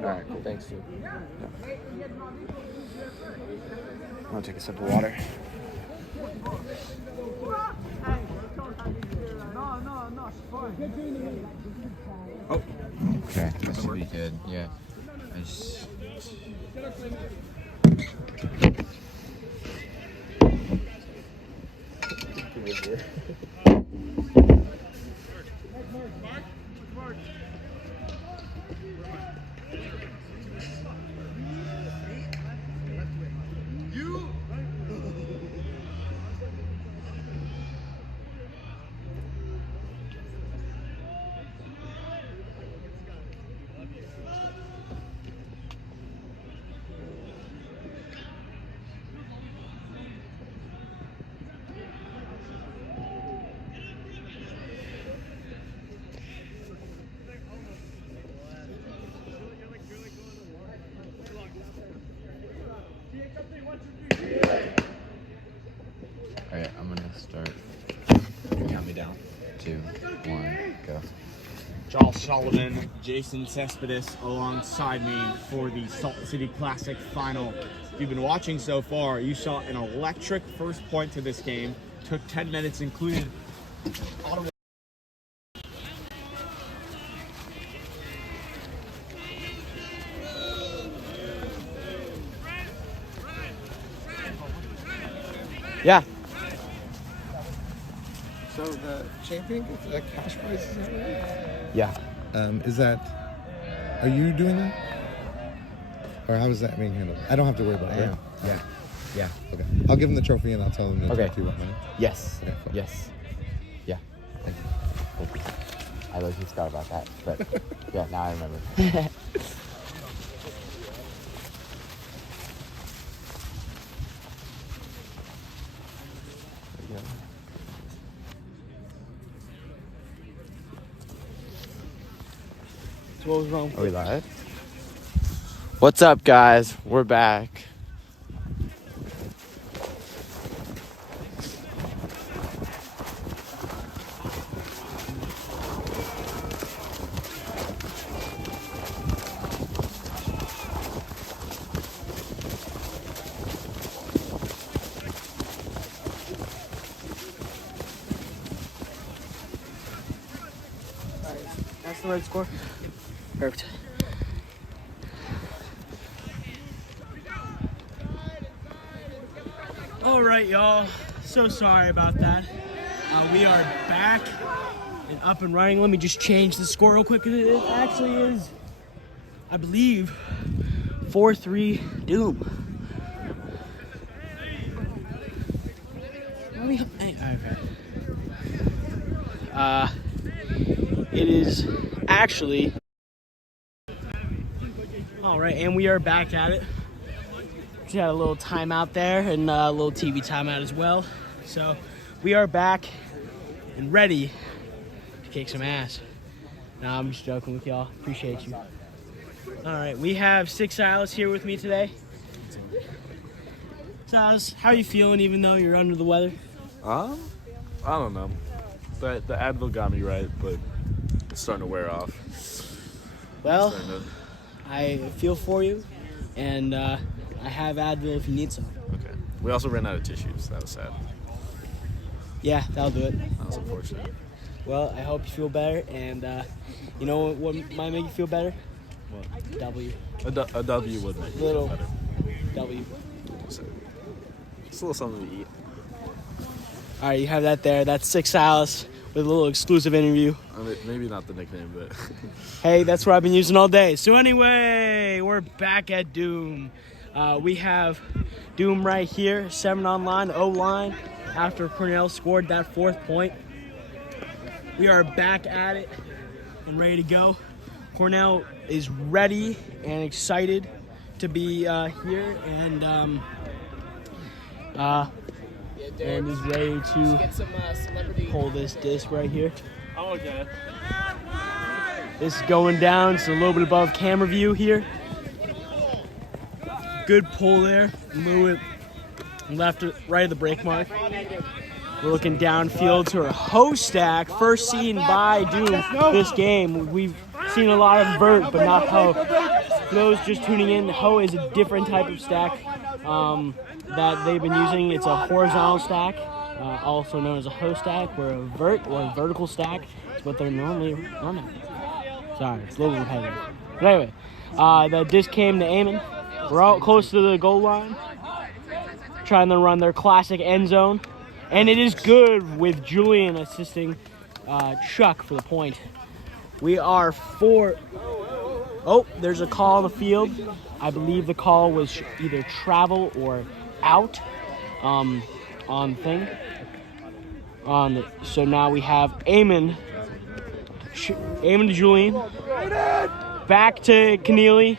All right, cool. Thanks, dude. Yeah. I'm gonna take a sip of water. Oh. Okay, that should be good. Yeah. Alright, I'm gonna start. Count me down. 2, 1, go. Charles Sullivan, Jason Cespedes alongside me for the Salt City Classic final. If you've been watching so far, you saw an electric first point to this game. Took 10 minutes, included Ottawa. Yeah. So the champion gets a cash prize, is that right? Yeah. Are you doing that? Or how is that being handled? I don't have to worry about it, right? Yeah. Okay. I'll give him the trophy and I'll tell him to Okay. talk to you about money. Yes. Okay, cool. Yes. Yeah. Thank you. Thank you. I legit forgot about that, but yeah, now I remember. So what was wrong? Are we live? What's up, guys? We're back. That's the right score. Perfect. All right, y'all. So sorry about that. We are back and up and running. Let me just change the score real quick. It actually is, I believe, 4-3 Doom. It is actually. All right, and we are back at it. Just had a little timeout there and a little TV timeout as well. So we are back and ready to kick some ass. Nah, I'm just joking with y'all. Appreciate you. All right, we have Six Silas here with me today. Silas, how are you feeling even though you're under the weather? I don't know. The Advil got me right, but it's starting to wear off. Well, I feel for you, and I have Advil if you need some. Okay. We also ran out of tissues. That was sad. Yeah, that'll do it. That was unfortunate. Well, I hope you feel better, and you know what might make you feel better? What? W. A W would make me Little feel better. W. It's a little something to eat. All right, you have that there. That's Six Silas with a little exclusive interview. I mean, maybe not the nickname, but Hey, that's what I've been using all day. So anyway, we're back at Doom. We have Doom right here, 7 on line, O-line, after Cornell scored that 4th point. We are back at it and ready to go. Cornell is ready and excited to be here and is ready to pull this disc right here. oh, okay. This is going down. It's a little bit above camera view here. Good pull there. Move it right of the break mark. We're looking downfield to a hoe stack. First seen by Doom this game. We've seen a lot of vert, but not hoe. For those just tuning in, hoe is a different type of stack that they've been using. It's a horizontal stack, also known as a hoe stack, or a vertical stack. It's what they're normally running. Sorry, it's a little repetitive. But anyway, the disc came to Eamon. We're out close to the goal line, trying to run their classic end zone. And it is good with Julian assisting Chuck for the point. We are Oh, there's a call on the field. I believe the call was either travel or out on thing. So now we have Eamon to Julian. Back to Keneally.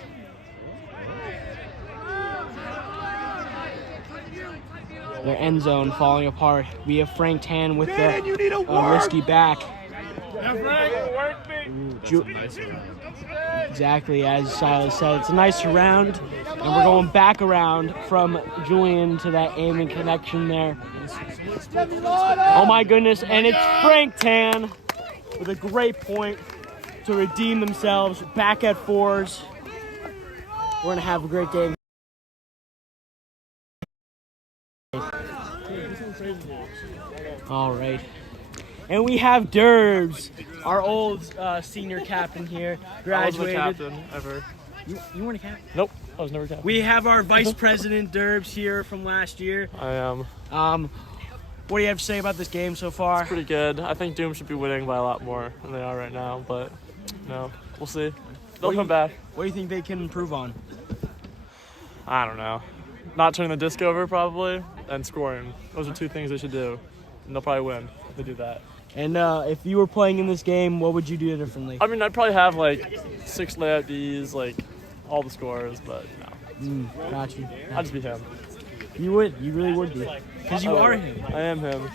Their end zone falling apart. We have Frank Tan with the risky back. Exactly as Silas said, it's a nice round, and we're going back around from Julian to that Eamon connection there. Oh my goodness, and it's Frank Tan with a great point to redeem themselves back at 4s. We're going to have a great game. All right. And we have Derbs, our old senior captain here, graduated. I wasn't a captain ever. You weren't a captain? Nope, I was never a captain. We have our vice president, Derbs, here from last year. I am. What do you have to say about this game so far? Pretty good. I think Doom should be winning by a lot more than they are right now, but no, we'll see. They'll come back. What do you think they can improve on? I don't know. Not turning the disc over, probably, and scoring. Those are two things they should do, and they'll probably win if they do that. And if you were playing in this game, what would you do differently? I mean, I'd probably have like 6 layout Ds, like all the scores, but no. Got you. I'd just be him. You would. You really would be. Because you are him. I am him.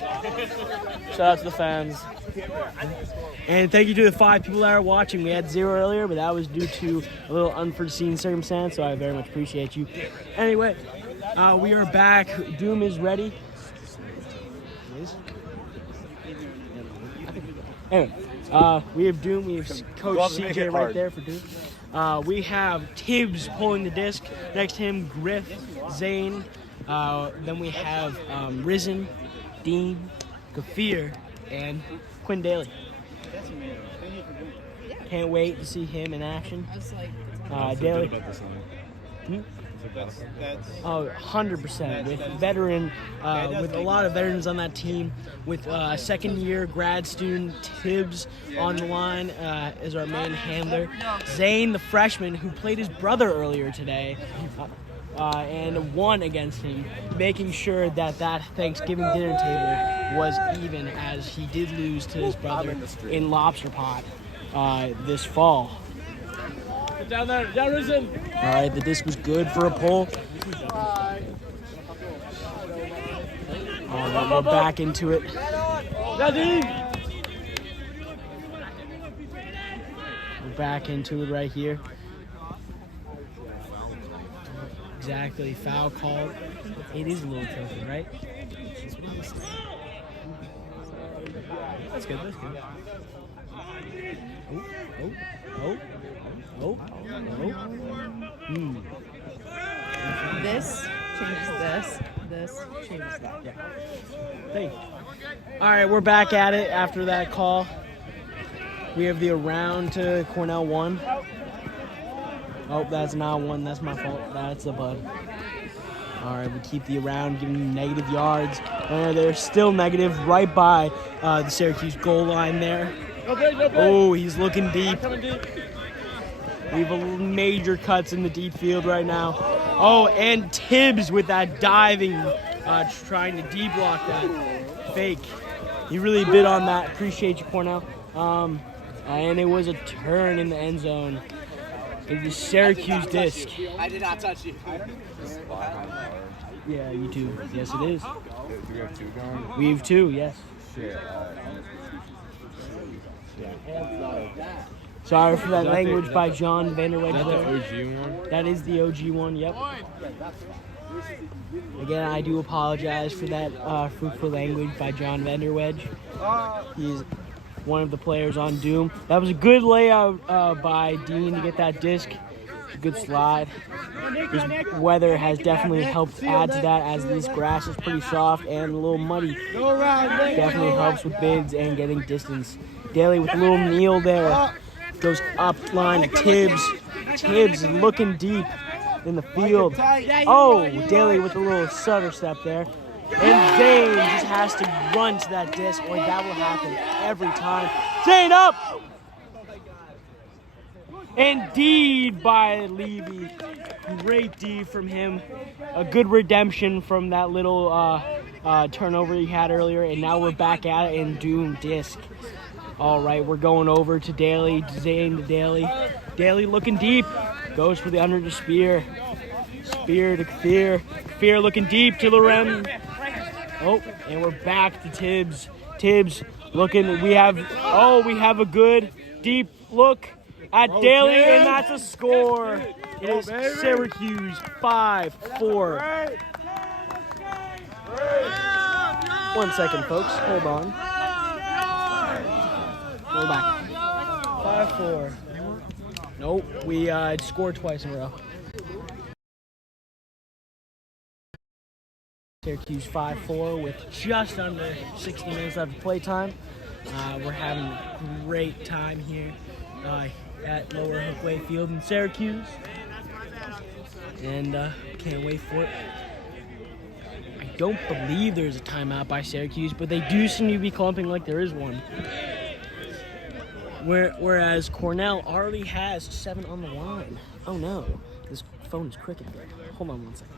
Shout out to the fans. And thank you to the 5 people that are watching. We had 0 earlier, but that was due to a little unforeseen circumstance, so I very much appreciate you. Anyway, we are back. Doom is ready. Anyway, we have Doom. We have Coach CJ right there for Doom. We have Tibbs pulling the disc. Next to him, Griff, Zane. Then we have Risen, Dean, Gafir, and Quinn Daly. Can't wait to see him in action. Daly. Oh, 100%. With veteran, with a lot of veterans on that team, with second-year grad student Tibbs on the line as our main handler. Zane, the freshman, who played his brother earlier today, and won against him, making sure that Thanksgiving dinner table was even, as he did lose to his brother in Lobster Pot this fall. Down there, down Risen. All right, the disc was good for a pull. We're back into it. We're back into it right here. Exactly, foul call. It is a little tilted, right? That's good, that's good. Oh. This changes this. This changes that. Yeah. Hey. All right, we're back at it after that call. We have the around to Cornell 1. Oh, that's not 1. That's my fault. That's a bud. All right, we keep the around, giving them negative yards. They're still negative right by the Syracuse goal line there. Oh, he's looking deep. We have major cuts in the deep field right now. Oh, and Tibbs with that diving, trying to D-block that fake. He really bid on that. Appreciate you, Cornell. And it was a turn in the end zone. It was Syracuse disc. I did not touch you. Yeah, you too. Yes, it is. Do we have 2 going? We have 2, yes. Shit. Sorry for that language by John Vanderwedge there. OG one? That is the OG one, yep. Again, I do apologize for that fruitful language by John Vanderwedge. He's one of the players on Doom. That was a good layout by Dean to get that disc. good slide. This weather has definitely helped add to that, as this grass is pretty soft and a little muddy. Definitely helps with bids and getting distance. Daly with a little kneel there. Goes up line to Tibbs. Tibbs looking deep in the field. Oh, Daly with a little stutter step there. And Zane just has to run to that disc, or that will happen every time. Zane up! Indeed by Levy. Great D from him. A good redemption from that little turnover he had earlier. And now we're back at it in Doom disc. All right, we're going over to Daly. Zane to Daly. Daly looking deep. Goes for the under to Spear. Spear to Kfir. Kfir looking deep to Loren. Oh, and we're back to Tibbs. Tibbs looking. We have a good deep look at Daly, and that's a score. It is Syracuse 5-4. 1 second, folks. Hold on. We're back. 5-4. Nope, we scored twice in a row. Syracuse 5-4 with just under 60 minutes left of play time. We're having a great time here at Lower Hookway Field in Syracuse. And can't wait for it. I don't believe there's a timeout by Syracuse, but they do seem to be clumping like there is one. Whereas Cornell already has 7 on the line. Oh no, this phone is crooked there. Hold on 1 second.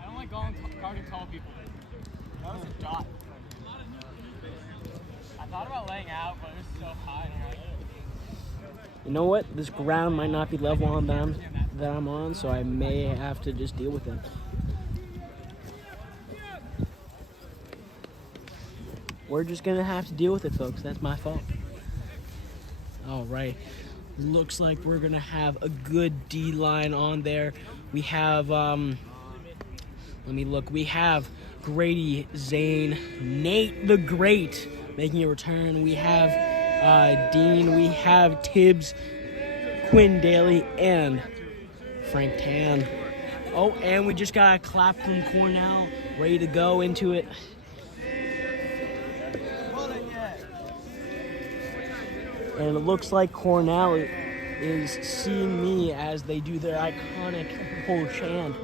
I don't like guarding tall people. That was a dot. I thought about laying out, but it was so high. You know what? This ground might not be level on them that I'm on, so I may have to just deal with it. We're just gonna have to deal with it, folks. That's my fault. All right. Looks like we're gonna have a good D line on there. We have let me look. We have Grady, Zane, Nate the Great making a return. We have Dean. We have Tibbs, Quinn Daly, and Frank Tan. Oh, and we just got a clap from Cornell, ready to go into it. And it looks like Cornell is seeing me as they do their iconic pull chant.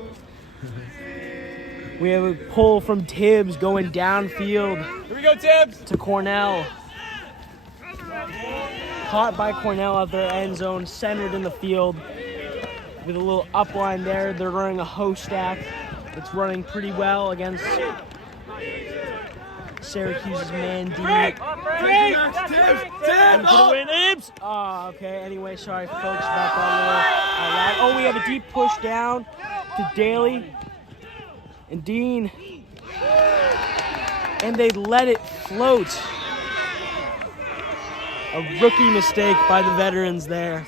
We have a pull from Tibbs going downfield. Here we go, Tibbs! To Cornell. Caught by Cornell at their end zone, centered in the field. With a little upline there. They're running a hoe stack. It's running pretty well against Syracuse's man D. Tibbs! Oh, okay. Anyway, sorry folks about that. Oh, we have a deep push down to Daly and Dean. And they let it float. A rookie mistake by the veterans there,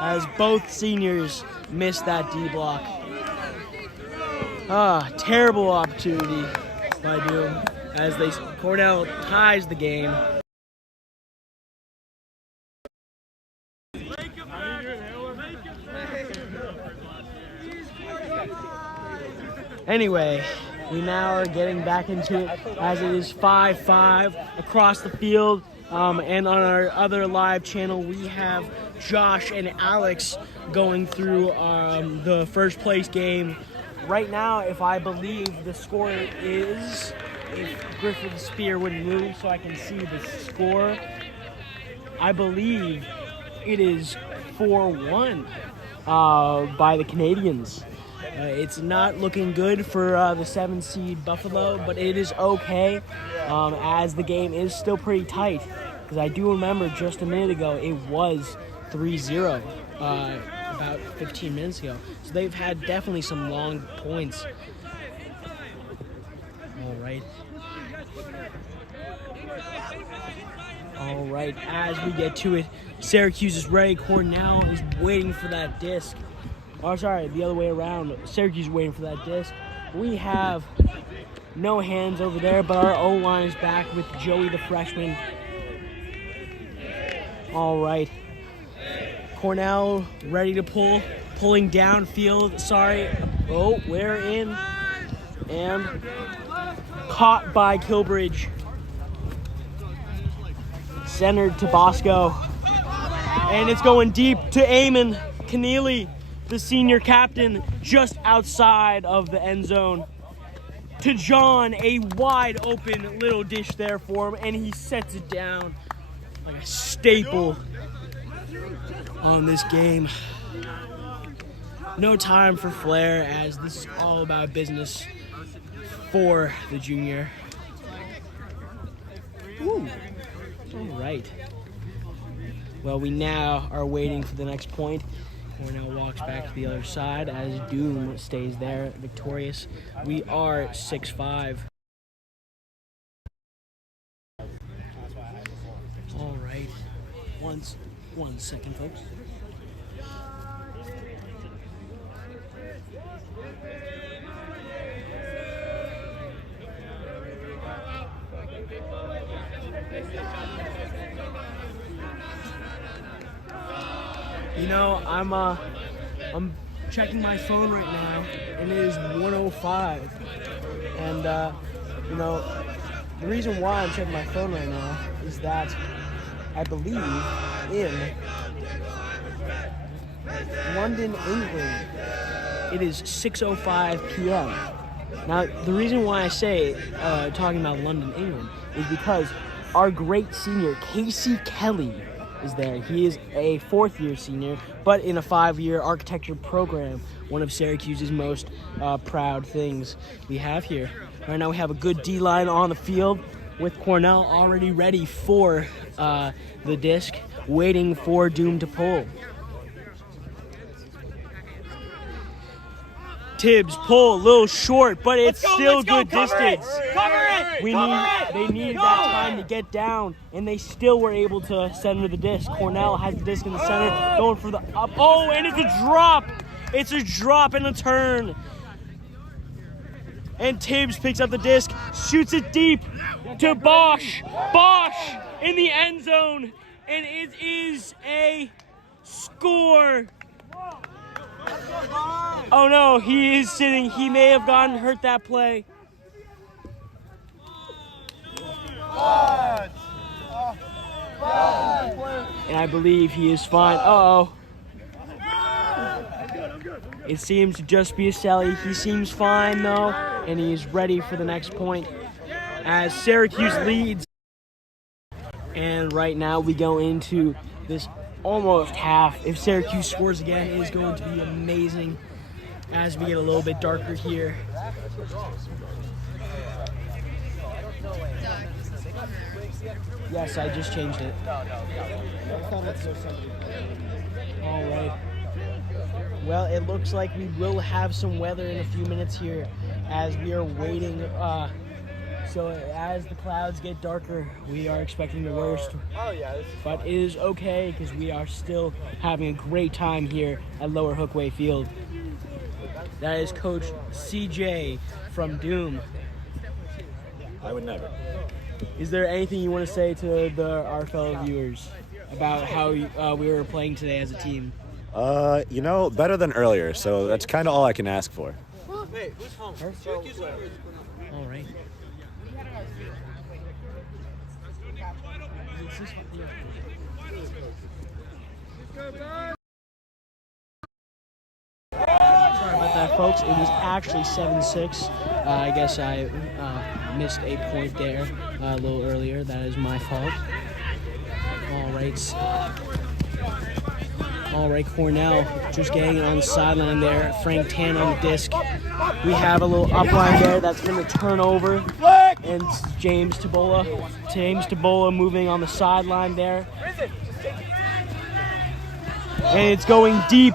as both seniors missed that D block. Terrible opportunity by Doom, as Cornell ties the game. Anyway, we now are getting back into it, as it is 5-5 across the field. And on our other live channel, we have Josh and Alex going through the first place game. Right now, if I believe the score is, if Griffith Spear would move so I can see the score, I believe it is 4-1 by the Canadians. It's not looking good for the 7 seed Buffalo, but it is okay, as the game is still pretty tight. Because I do remember just a minute ago it was 3-0 about 15 minutes ago. So they've had definitely some long points. All right, as we get to it, Syracuse is ready. Cornell is waiting for that disc. Oh, sorry, the other way around. Syracuse is waiting for that disc. We have no hands over there, but our O-line is back with Joey the freshman. All right. Cornell ready to pull. pulling downfield. Sorry. Oh, we're in. And caught by Kilbridge. Centered to Bosco. And it's going deep to Eamon Keneally, the senior captain, just outside of the end zone. To John, a wide open little dish there for him, and he sets it down like a staple on this game. No time for flair, as this is all about business for the junior. Woo. All right. Well, we now are waiting for the next point. Cornell walks back to the other side as Doom stays there victorious. We are 6-5. All right. One second, folks. You know, I'm checking my phone right now, and it is 1:05. And you know, the reason why I'm checking my phone right now is that I believe in London, England, it is 6:05 p.m. Now, the reason why I say talking about London, England, is because our great senior Casey Kelly is there. He is a fourth-year senior, but in a 5-year architecture program, one of Syracuse's most proud things we have here. Right now we have a good D-line on the field with Cornell already ready for the disc, waiting for Doom to pull. Tibbs pull, a little short, but it's still good distance. Cover it! They needed that time to get down, and they still were able to center the disc. Cornell has the disc in the center, going for the up. Oh, and it's a drop. It's a drop and a turn. And Tibbs picks up the disc, shoots it deep to Bosch. Bosch in the end zone, and it is a score. Oh no, he is sitting. He may have gotten hurt that play. And I believe he is fine. Uh-oh. It seems to just be a Sally. He seems fine though, and he's ready for the next point as Syracuse leads. And right now we go into this almost half. If Syracuse scores again, it is going to be amazing as we get a little bit darker here. Yes, I just changed it. All right. Well, it looks like we will have some weather in a few minutes here as we are waiting. So as the clouds get darker, we are expecting the worst. But it is okay because we are still having a great time here at Lower Hookway Field. That is Coach CJ from Doom. I would never. Is there anything you want to say to our fellow viewers about how we were playing today as a team? You know, better than earlier, so that's kind of all I can ask for. Hey, who's home? All right. Sorry about that, folks. It was actually 7-6. I guess I missed a point there a little earlier. That is my fault. All right, Cornell just getting it on the sideline there. Frank Tan on the disc. We have a little upline there that's going to turn over. And James Tabola moving on the sideline there. And it's going deep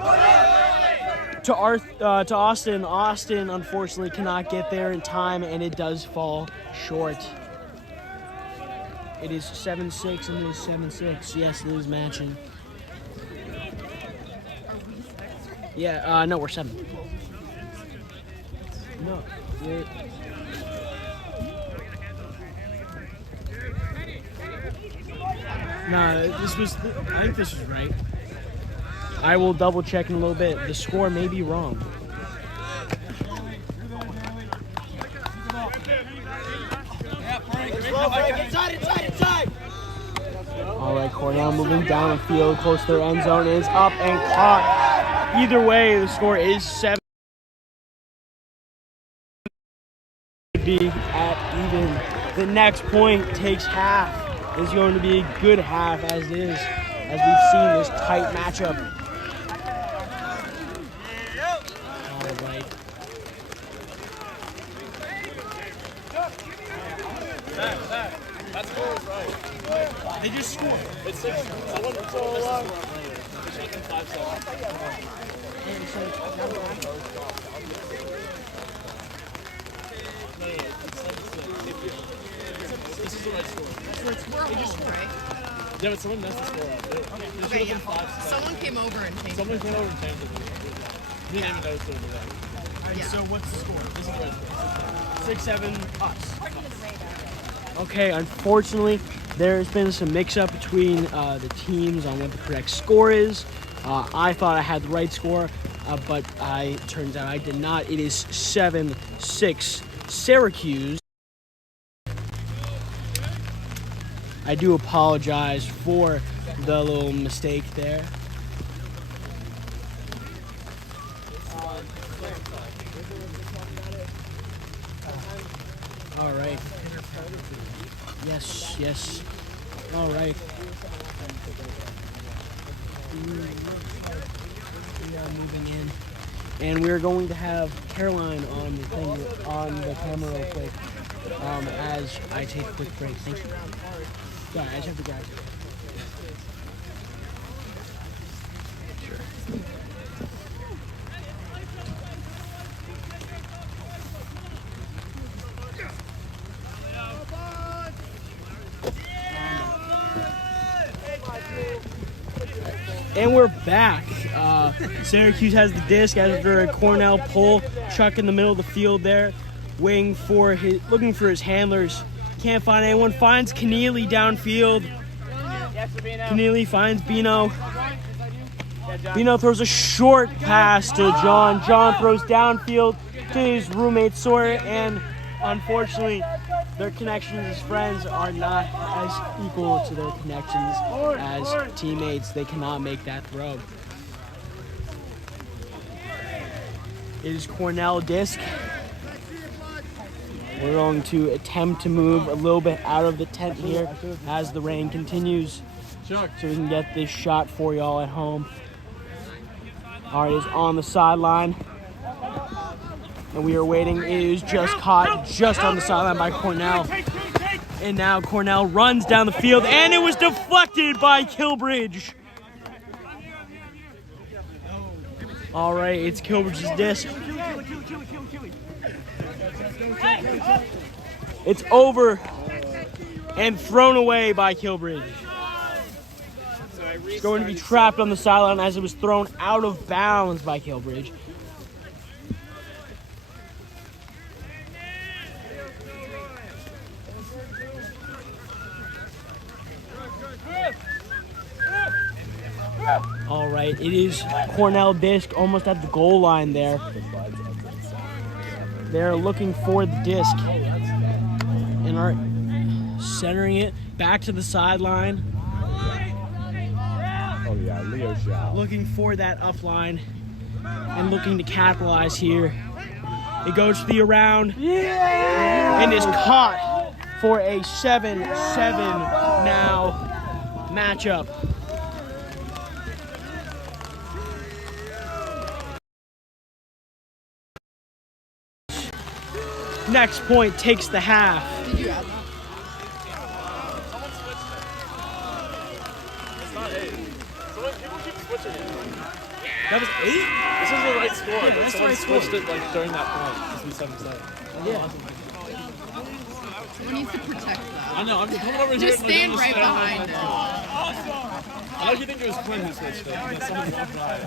to Austin. Austin, unfortunately, cannot get there in time, and it does fall short. It is 7-6, and it is 7-6. Yes, it is matching. Yeah, no, we're 7. No, we're... No, I think this was right. I will double check in a little bit. The score may be wrong. All right, Cornell moving down the field, close to their end zone, is up and caught. Either way, the score is 7. Be at even. The next point takes half. Is going to be a good half as it is, as we've seen this tight matchup. All right. That's score was right. They just scored. It's 6. I wasn't so long. It should have been 5-7. This is the right score. We're home, right? Yeah, but someone messed the score up. It should have been 5-7. Someone came over and changed Someone it. came over and changed it. He didn't even notice it was right. Yeah. So what's the score? This is the right score. 6-7 us. Okay, unfortunately, there's been some mix-up between the teams on what the correct score is. I thought I had the right score, but turns out I did not. It is 7-6 Syracuse. I do apologize for the little mistake there. All right. Yes, yes. All right. We are moving in. And we're going to have Caroline on the camera real quick as I take a quick break. Thank you. Sorry, I just have to grab it. And we're back. Syracuse has the disc after a Cornell pull. Chuck in the middle of the field there, looking for his handlers. Can't find anyone. Finds Keneally downfield. Keneally finds Bino. Bino throws a short pass to John. John throws downfield to his roommate Sawyer, and unfortunately, their connections as friends are not as equal to their connections as teammates. They cannot make that throw. It is Cornell disc. We're going to attempt to move a little bit out of the tent here as the rain continues so we can get this shot for y'all at home. All right, is on the sideline. And we are waiting. It is just caught just on the sideline by Cornell. And now Cornell runs down the field, and it was deflected by Kilbridge. All right, it's Kilbridge's disc. It's over and thrown away by Kilbridge. It's going to be trapped on the sideline as it was thrown out of bounds by Kilbridge. All right, it is Cornell disc almost at the goal line there. They're looking for the disc and are centering it back to the sideline. Oh yeah, Leo Zhao. Looking for that up line and looking to capitalize here. It goes to the around and is caught for a 7-7 now matchup. Next point takes the half. Did you add that? It's not 8. People keep switching it. That was 8? This is the right score, but that's the someone right score. switched it like during that point. This would be 7-7. Yeah. Someone needs to protect that. I know, I'm just coming over here. Just and, like, stand I'm right just behind standing it. I know you think it was Quinn who switched it, and then someone walked by.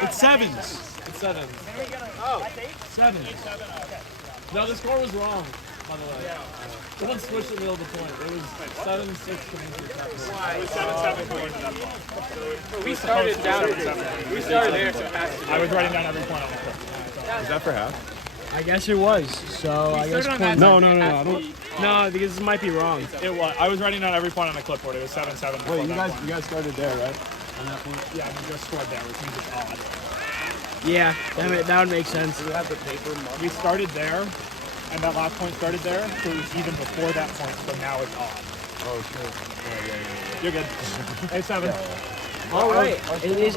It's 7s. It's 7. Sevens. No, the score was wrong. by the way. Someone switched in the middle of the point. It was 7-6 coming to the top. It was 7-7 going to that point. We started down. We started there, so it has to be. I was writing down every point on the clip. Is that for half? I guess it was. So I guess points. No. I don't. No, because this might be wrong. It was. I was writing down every point on the clipboard. It was 7-7. Wait, you guys started there, right? Yeah, we just scored there, which means it's odd. Yeah, that would make sense. We started there, and that last point started there, so it was even before that point, so now it's odd. Oh, sure. You're good. It's 7. All right, it is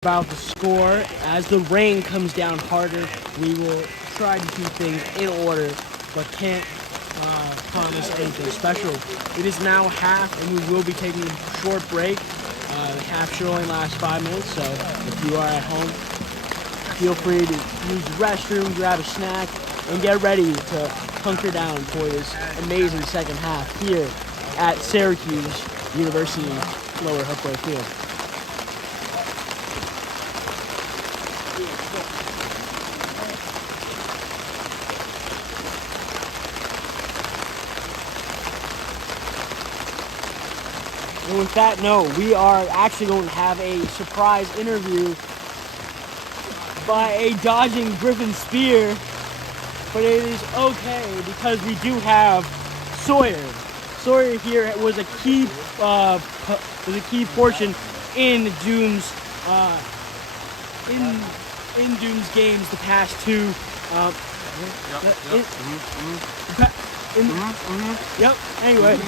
about the score. As the rain comes down harder, we will try to keep things in order, but can't promise anything special. It is now half, and we will be taking a short break. The half should only last 5 minutes, so if you are at home, feel free to use the restroom, grab a snack, and get ready to hunker down for this amazing second half here at Syracuse University Lower Hookway Field. And with that note, we are actually going to have a surprise interview by a dodging Griffin Spear, but it is okay because we do have Sawyer. Sawyer here was a key portion in Doom's in Doom's games the past two. Yep. Anyway,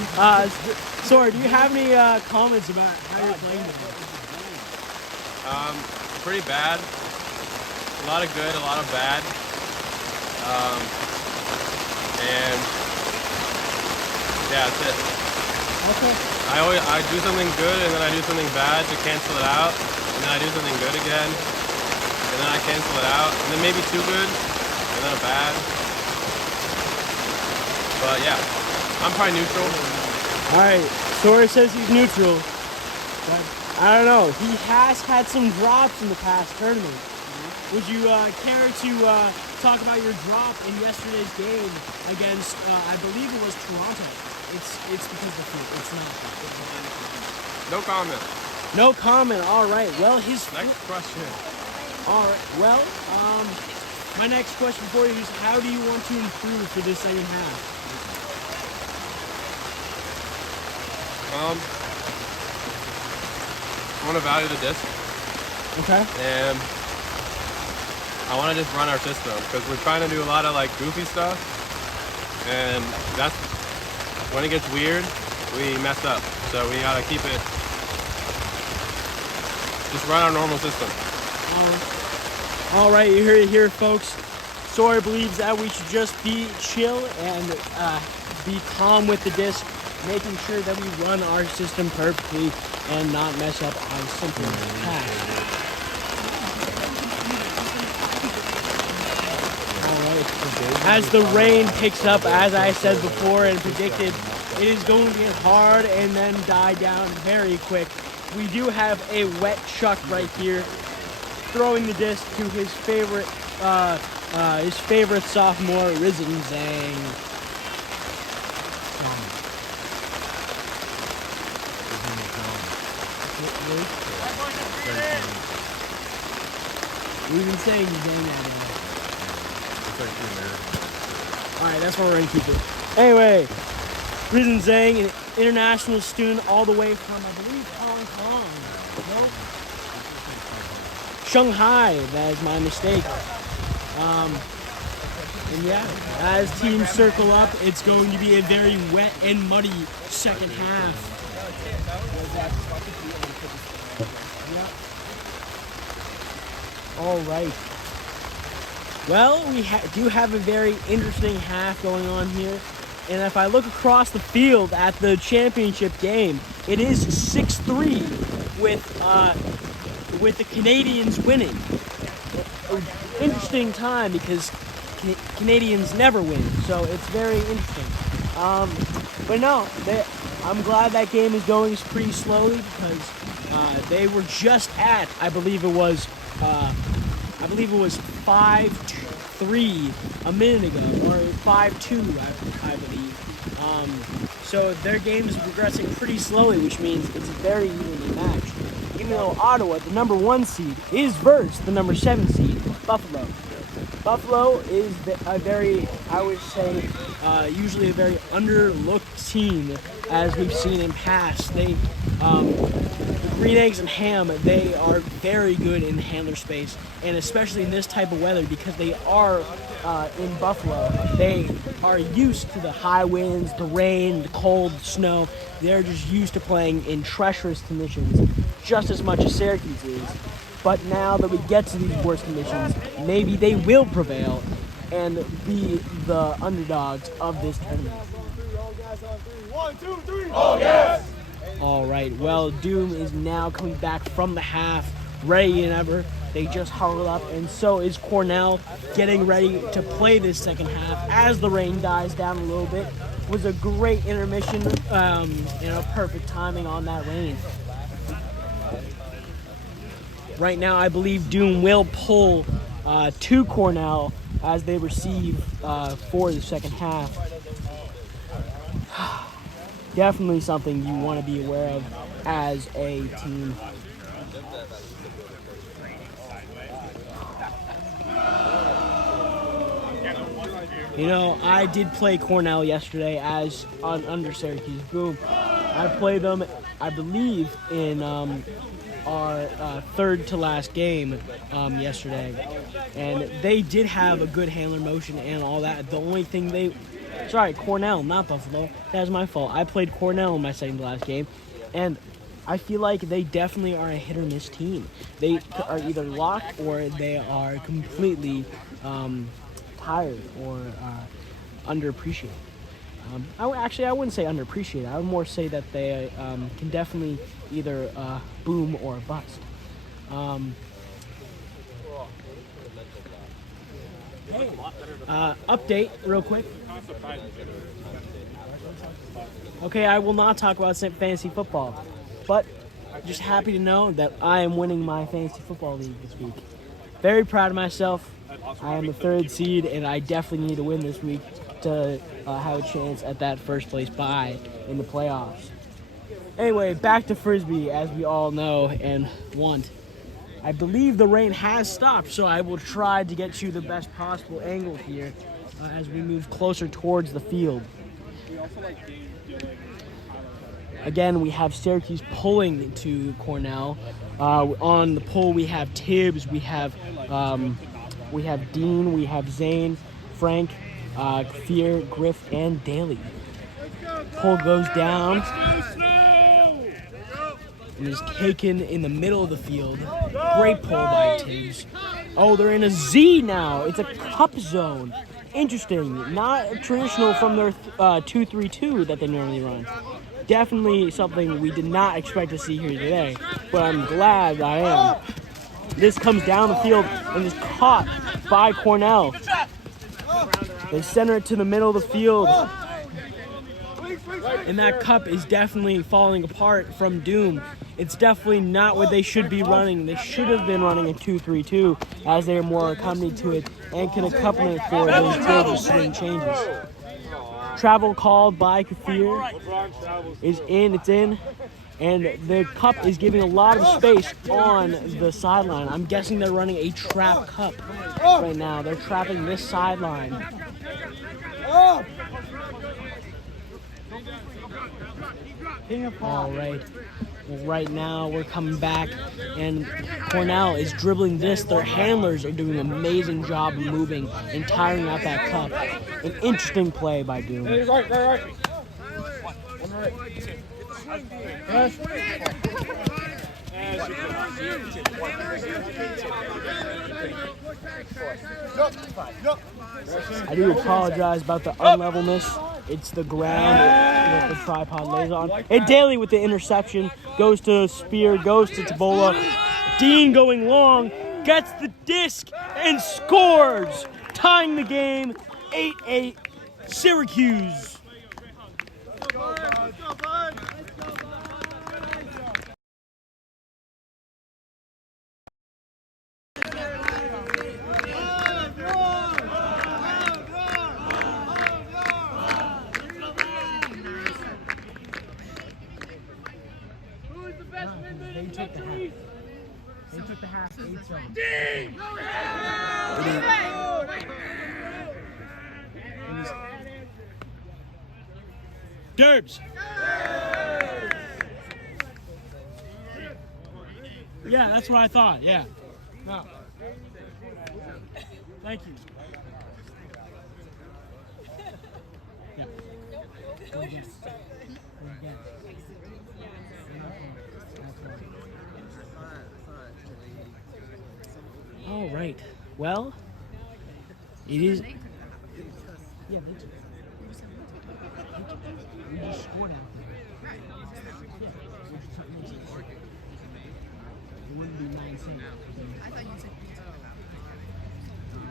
Sawyer, do you have any comments about how you're playing today? Pretty bad. A lot of good, a lot of bad. And yeah, that's it. Okay. I do something good and then I do something bad to cancel it out, and then I do something good again, and then I cancel it out, and then maybe too good, and then a bad. But yeah, I'm probably neutral. All right. Sawyer says he's neutral. But I don't know. He has had some drops in the past tournament. Would you care to talk about your drop in yesterday's game against, I believe it was Toronto? It's because of the field. It's not. No comment. No comment. All right. Well, Next question. All right. Well, my next question for you is, how do you want to improve for this second half? I want to value the disc, Okay. and I want to just run our system because we're trying to do a lot of like goofy stuff, and that's when it gets weird, we mess up. So we gotta keep it, just run our normal system. All right, you heard it here, folks. Sawyer believes that we should just be chill and be calm with the disc, making sure that we run our system perfectly and not mess up on simple tasks. All right. As the rain picks up, as I said before and predicted, it is going to get hard and then die down very quick. We do have a wet Chuck right here, throwing the disc to his favorite sophomore, Risen Zhang. We've been saying Zhang that Alright, that's where we're gonna keep it. Anyway, Risen Zhang, an international student all the way from, I believe, Hong Kong. No? Shanghai, that is my mistake. And yeah, as teams circle up, it's going to be a very wet and muddy second half. All right. Well, we do have a very interesting half going on here. And if I look across the field at the championship game, it is 6-3 with the Canadians winning. Interesting time because Canadians never win, so it's very interesting. But no, I'm glad that game is going pretty slowly because they were just at, I believe it was I believe it was 5-3 a minute ago, or 5-2, I believe. So their game is progressing pretty slowly, which means it's very evenly matched. Even though Ottawa, the number 1 seed, is versus the number 7 seed, Buffalo. Buffalo is a very, I would say, usually a very underlooked team, as we've seen in past. The Green Eggs and Ham, they are very good in the handler space, and especially in this type of weather, because they are in Buffalo. They are used to the high winds, the rain, the cold, the snow. They're just used to playing in treacherous conditions, just as much as Syracuse is. But now that we get to these worst conditions, maybe they will prevail and be the underdogs of this tournament. 1, 2, 3. Oh, yes! All right, well, Doom is now coming back from the half, ready than ever. They just huddled up, and so is Cornell, getting ready to play this second half as the rain dies down a little bit. It was a great intermission, perfect timing on that rain. Right now, I believe Doom will pull to Cornell as they receive for the second half. Definitely something you want to be aware of as a team. You know, I did play Cornell yesterday as under Syracuse. Boom. I played them, I believe, in our third to last game yesterday, and they did have a good handler motion and all that. The only thing Cornell, not Buffalo. That was my fault. I played Cornell in my second to last game, and I feel like they definitely are a hit or miss team. They are either locked or they are completely tired or underappreciated. I wouldn't say underappreciated. I would more say that they can definitely either boom or bust. Update real quick. Okay, I will not talk about fantasy football, but just happy to know that I am winning my fantasy football league this week. Very proud of myself. I am the 3rd seed, and I definitely need to win this week to have a chance at that first place bye in the playoffs. Anyway, back to Frisbee, as we all know and want. I believe the rain has stopped, so I will try to get you the best possible angle here as we move closer towards the field. Again, we have Syracuse pulling to Cornell. On the pull, we have Tibbs, we have Dean, we have Zane, Frank, Fear, Griff, and Daly. Pull goes down and is taken in the middle of the field. Great pull by Tibbs. Oh, they're in a Z now. It's a cup zone. Interesting. Not traditional from their 2-3-2 that they normally run. Definitely something we did not expect to see here today, but I'm glad I am. This comes down the field and is caught by Cornell. They center it to the middle of the field. And that cup is definitely falling apart from Doom. It's definitely not what they should be running. They should have been running a 2-3-2 as they are more accompanied to it and can accompany it for those big swing changes. Travel called by Kafir is in, it's in, and the cup is giving a lot of space on the sideline. I'm guessing they're running a trap cup right now. They're trapping this sideline. All right. Well, right now we're coming back, and Cornell is dribbling this. Their handlers are doing an amazing job of moving and tiring out that cup. An interesting play by Doom. I do apologize about the unlevelness. It's the ground with the tripod lays on. And Daly with the interception goes to Spear, goes to Tabola. Dean going long, gets the disc and scores, tying the game 8-8 Syracuse. They took the half. They took the half. 8-7. Derbs. Yeah, that's what I thought. Yeah. No. Thank you. Yeah. Go again. Go again. All right. Well, it is. Yeah, they took. We just scored out there. It wouldn't be 9-7. I thought you said we took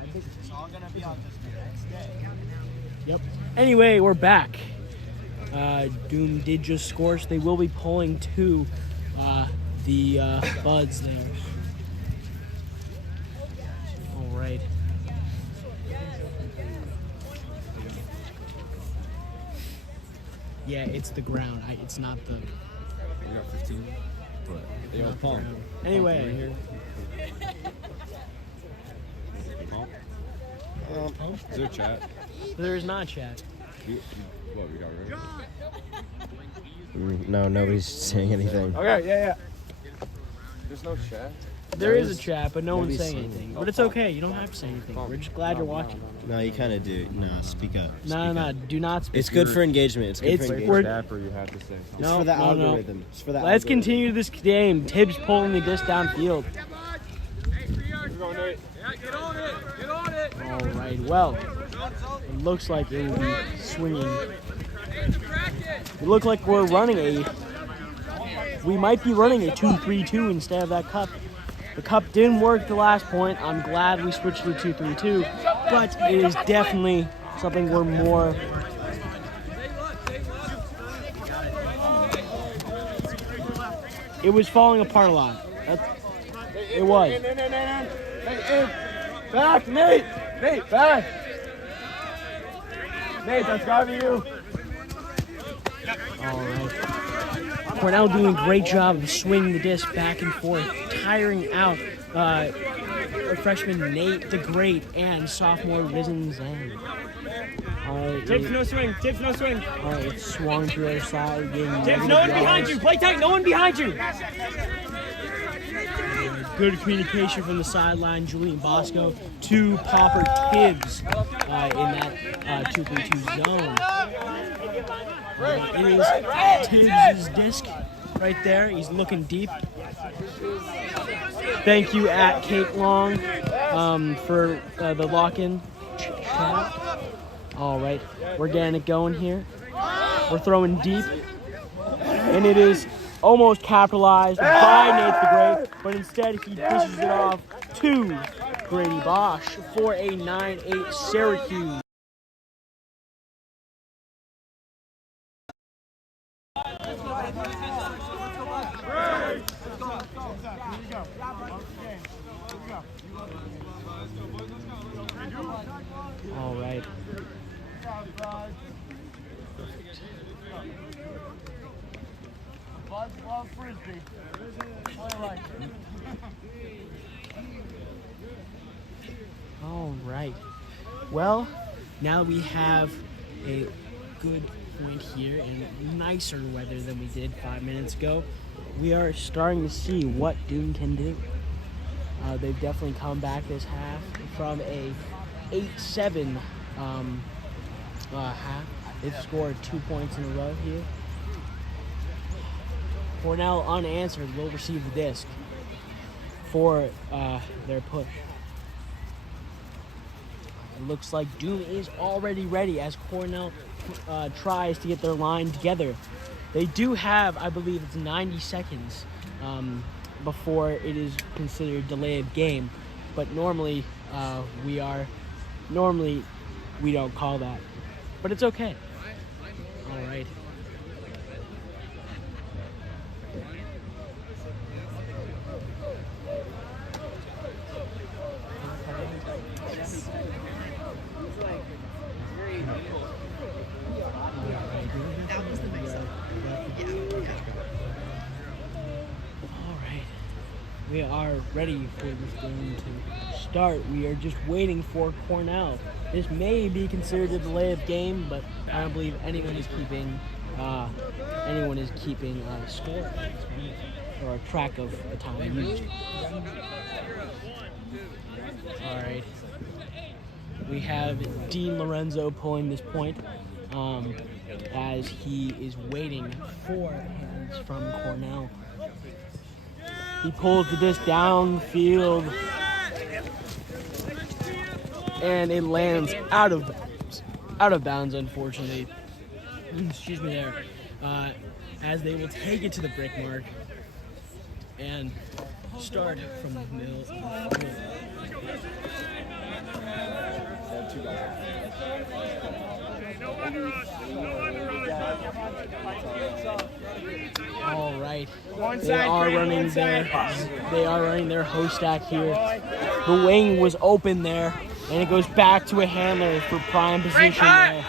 I think it's all gonna be on just the next day. Yep. Anyway, we're back. Doom did just score, so they will be pulling to the Buds there. All right. Yeah, it's the ground. It's not the. We got 15. But they all palm. Anyway. Is there a chat? There is not chat. What, we got rid No, nobody's saying anything. Okay, yeah. There's no chat. There is a chat, but no one's nobody's saying saying anything. anything. But it's okay. You don't have to say anything. We're just glad you're watching. No, you kind of do. No, speak up. No, do not speak. It's good for engagement. It's good It's- for we're- engagement. Or you have to say something. It's No, for the no. algorithm. It's for the Let's algorithm. continue this game. Tibbs pulling the disc downfield. All right. Well, it looks like it will be swinging. It looks like we're running a. We might be running a 2-3-2 instead of that cup. The cup didn't work the last point. I'm glad we switched to 2-3-2, but it is definitely something we're more. It was falling apart a lot. It was. Back, Nate! Nate, back! Nate, that's gotta be you. All right. Cornell doing a great job of swinging the disc back and forth, tiring out freshman Nate the Great and sophomore Risen Zhang. Tips, no swing. Tips, no swing. All right, it's swung to the other side. Tips, no one behind you. Play tight. No one behind you. Good communication from the sideline, Julian Bosco to Popper Tibbs in that 2-3-2 zone. It is Tibbs' disc right there. He's looking deep. Thank you at Cake Long for the lock-in chat. All right, we're getting it going here. We're throwing deep, and it is almost capitalized by Nate the Great, but instead he dishes it off to Grady Bosch for a 9-8 Syracuse. All right. All right. Well, now we have a good point here and nicer weather than we did 5 minutes ago. We are starting to see what Doom can do. They've definitely come back this half from a 8-7 half. They've scored 2 points in a row here. Cornell, unanswered, will receive the disc for their push. It looks like Doom is already ready as Cornell tries to get their line together. They do have, I believe it's 90 seconds before it is considered delay of game, but normally we don't call that, but it's okay. All right. That was the mix-up. Yeah. We are ready for this game to start. We are just waiting for Cornell. This may be considered a delay of game, but I don't believe anyone is keeping score or a track of the time used. All right. We have Dean Lorenzo pulling this point as he is waiting for hands from Cornell. He pulls the disc downfield, and it lands out of bounds, unfortunately. Excuse me there. As they will take it to the brick mark and start from the middle of the field. All right. They are running their host stack here. The wing was open there, and it goes back to a handler for prime position there.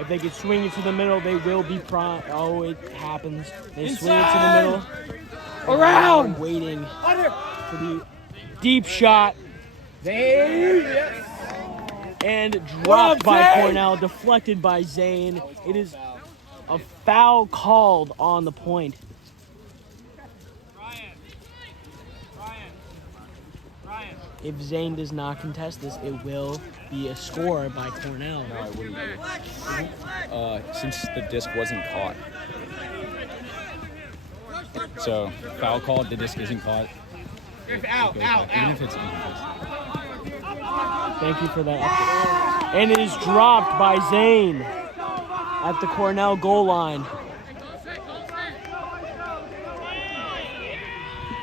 If they could swing it to the middle, they will be prime. Oh, it happens. They swing it to the middle. Around! Waiting for the deep shot. And dropped by Cornell, deflected by Zane. It is a foul called on the point. If Zane does not contest this, it will be a score by Cornell. No, I wouldn't do. Since the disc wasn't caught. So, foul called, the disc isn't caught. Out. Even if it's incontested. Thank you for that update. And it is dropped by Zane at the Cornell goal line.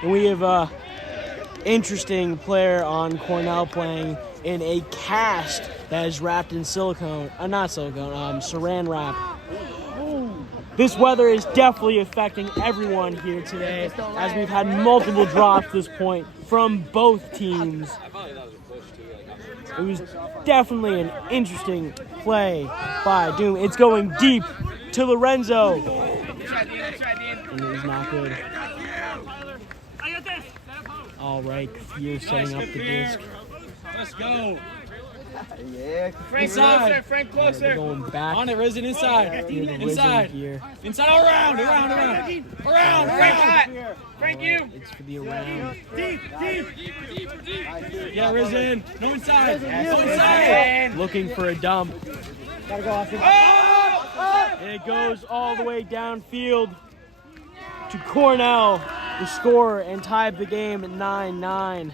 And we have a interesting player on Cornell playing in a cast that is wrapped in saran wrap. This weather is definitely affecting everyone here today, as we've had multiple drops this point from both teams. It was definitely an interesting play by Doom. It's going deep to Lorenzo. And it was not good. All right, Kafir setting up the disc. Let's go. Yeah. Frank closer, Frank closer. Going back. On it, Risen, inside. Inside. Here. Inside, around. Frank hot. Frank, you. It's for the around. Deep. Yeah, Risen. No inside. No inside. Looking for a dump. Gotta go off. And it goes all the way downfield to Cornell to score and tie up the game at 9-9.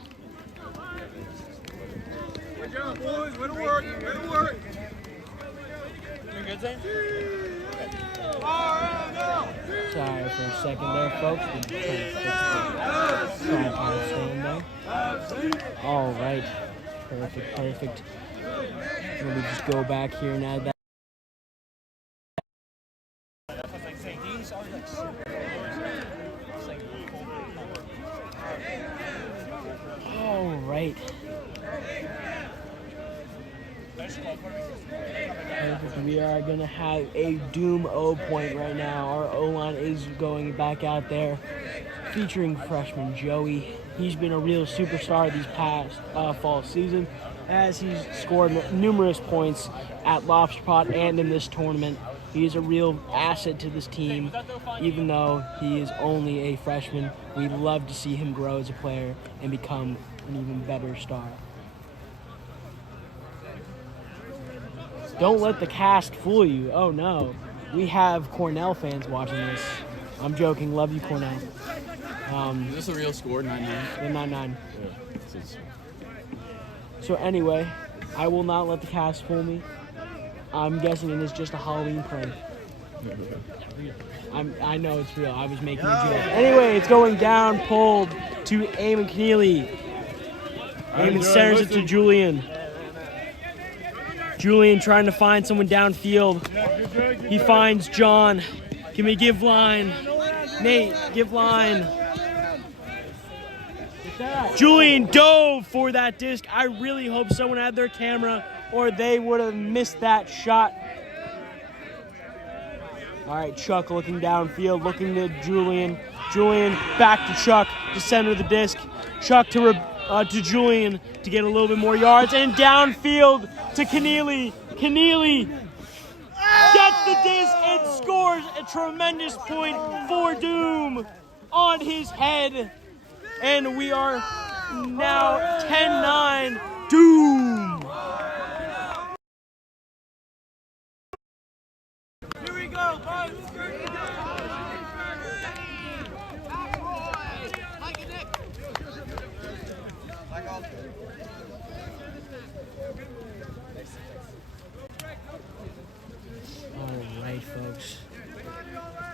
Good job, boys. Way to work. You good, Zane? Sorry for a second there, folks. We're trying to fix the tripod stand there. All right. Perfect. Let me just go back here and add that. All right. We are going to have a Doom O point right now. Our O-line is going back out there, featuring freshman Joey. He's been a real superstar these past fall season, as he's scored numerous points at Lobster Pot and in this tournament. He is a real asset to this team, even though he is only a freshman. We love to see him grow as a player and become an even better star. Don't let the cast fool you. Oh no, we have Cornell fans watching this. I'm joking. Love you, Cornell. Is this a real score, 9-9? Yeah, 9-9. Yeah. So anyway, I will not let the cast fool me. I'm guessing it is just a Halloween prank. I know it's real. I was making a joke. Anyway, it's going down, pulled to Eamon Keneally. Eamon centers it to Julian. Julian trying to find someone downfield. He finds John. Can we give line? Nate, give line. Julian dove for that disc. I really hope someone had their camera or they would have missed that shot. All right, Chuck looking downfield, looking to Julian. Julian back to Chuck to center the disc. Chuck to Julian to get a little bit more yards. And downfield to Keneally. Keneally gets the disc and scores a tremendous point for Doom on his head. And we are now 10-9 Doom. Here we go, boys. All right, folks.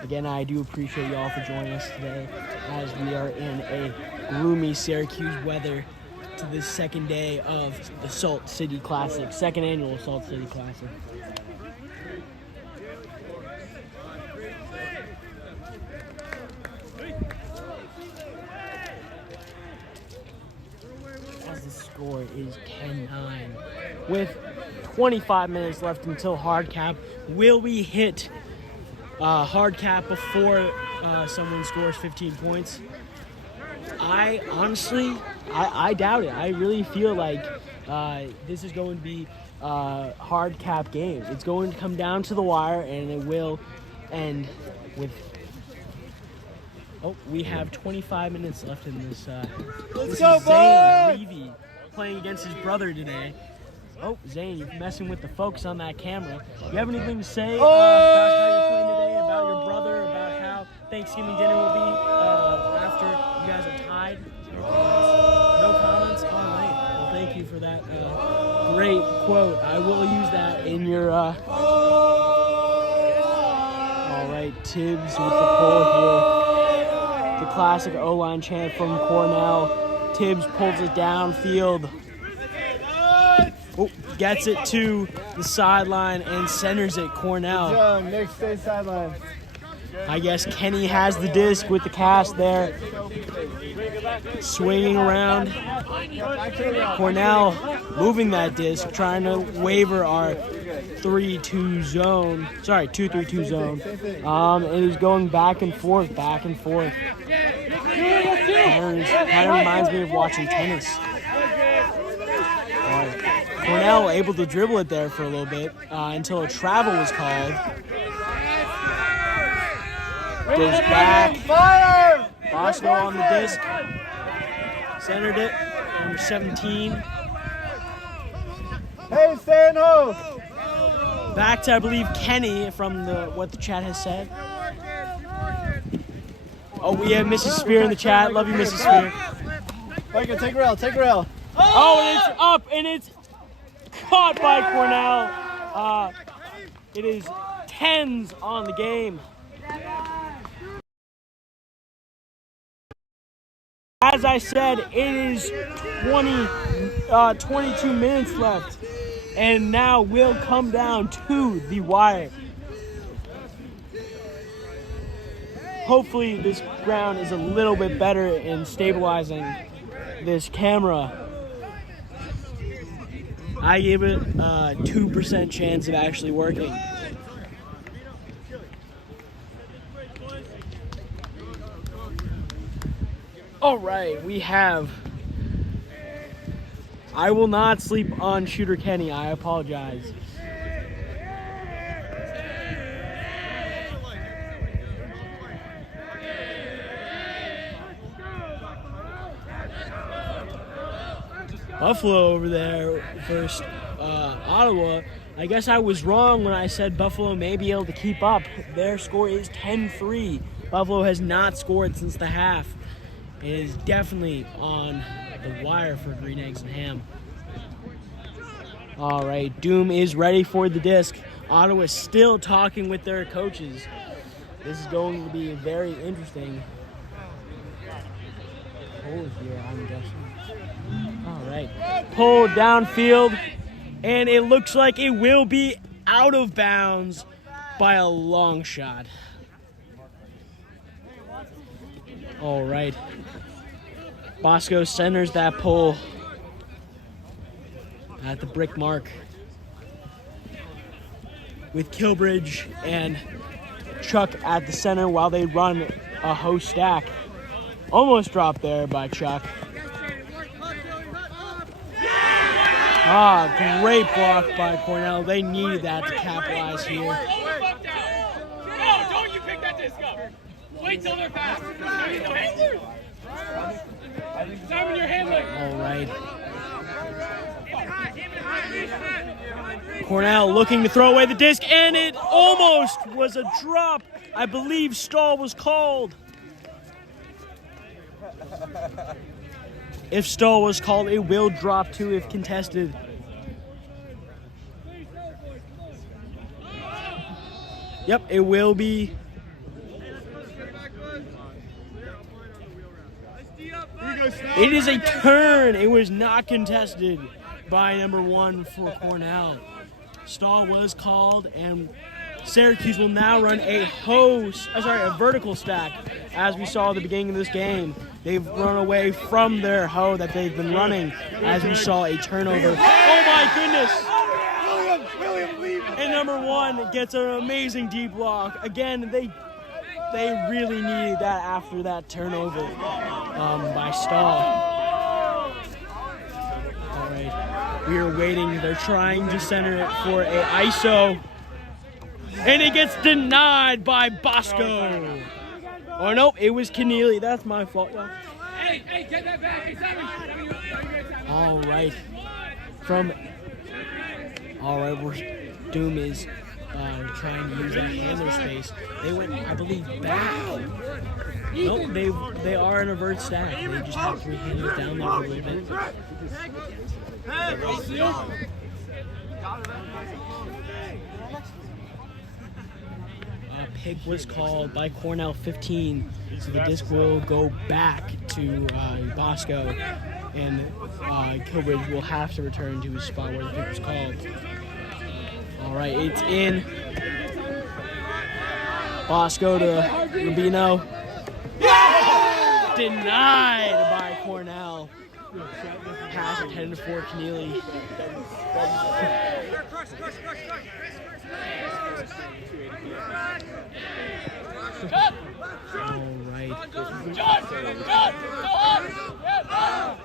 Again, I do appreciate y'all for joining us today as we are in a gloomy Syracuse weather to the second day of the Salt City Classic, second annual Salt City Classic. As the score is 10-9 with 25 minutes left until hard cap. Will we hit hard cap before someone scores 15 points? I honestly, I doubt it. I really feel like this is going to be a hard cap game. It's going to come down to the wire, and it will end with... Oh, we have 25 minutes left in this. Let's go, Zane Levy playing against his brother today. Oh, Zane, you're messing with the focus on that camera. You have anything to say about how you're playing today, about your brother, about how Thanksgiving dinner will be after you guys are tied? No comments? All right. Well, thank you for that great quote. I will use that in your... All right, Tibbs with the pull here. The classic O-line chant from Cornell. Tibbs pulls it downfield. Oh, gets it to the sideline and centers it. Cornell. Nick, stay sideline. I guess Kenny has the disc with the cast there. Swinging around. Cornell moving that disc, trying to waver our 3-2 zone. Sorry, 2-3-2 zone. It is going back and forth, back and forth. Kind of reminds me of watching tennis. Cornell able to dribble it there for a little bit until a travel was called. Goes back. Bosco on the disc. Centered it. Number 17. Hey, Stano! Back to, I believe, Kenny from what the chat has said. Oh, we have Mrs. Spear in the chat. Love you, Mrs. Spear. Take rail, take rail. Oh, and it's up, and it's caught by Cornell. It is 10s on the game. As I said, it is 22 minutes left, and now we'll come down to the wire. Hopefully this ground is a little bit better in stabilizing this camera. I gave it a 2% chance of actually working. All right, we have... I will not sleep on Shooter Kenny. I apologize. Buffalo over there first. Ottawa, I guess I was wrong when I said Buffalo may be able to keep up. Their score is 10-3. Buffalo has not scored since the half. It is definitely on the wire for Green Eggs and Ham. All right, Doom is ready for the disc. Ottawa is still talking with their coaches. This is going to be very interesting. Pull here, I'm guessing. All right, pull downfield, and it looks like it will be out of bounds by a long shot. All right. Bosco centers that pull at the brick mark with Kilbridge and Chuck at the center while they run a host stack. Almost dropped there by Chuck. Great block by Cornell. They needed that to capitalize here. Don't you pick that disc up. Wait till they're fast. Simon, your handling. All right. Cornell looking to throw away the disc, and it almost was a drop. I believe stall was called. If stall was called, it will drop too if contested. Yep, it will be. It is a turn. It was not contested by number 1 for Cornell. Stall was called, and Syracuse will now run a vertical stack. As we saw at the beginning of this game, they've run away from their hoe that they've been running, as we saw a turnover. Oh my goodness! And number 1 gets an amazing deep block. Again, they really needed that after that turnover by Stall. All right, we are waiting. They're trying to center it for a ISO. And it gets denied by Bosco. Oh, nope, it was Keneally. That's my fault. Hey, get that back. Hey, Simon. All right. Doom is trying to use that handler space. They went, I believe, back. Nope, they are in a vert stack. They just have 3 handlers down there for a little bit. Pick was called by Cornell 15, so the disc will go back to Bosco, and Kilbridge will have to return to his spot where the pick was called. All right, it's in. Bosco to Rubino. Denied by Cornell. Pass intended for Keneally. All right.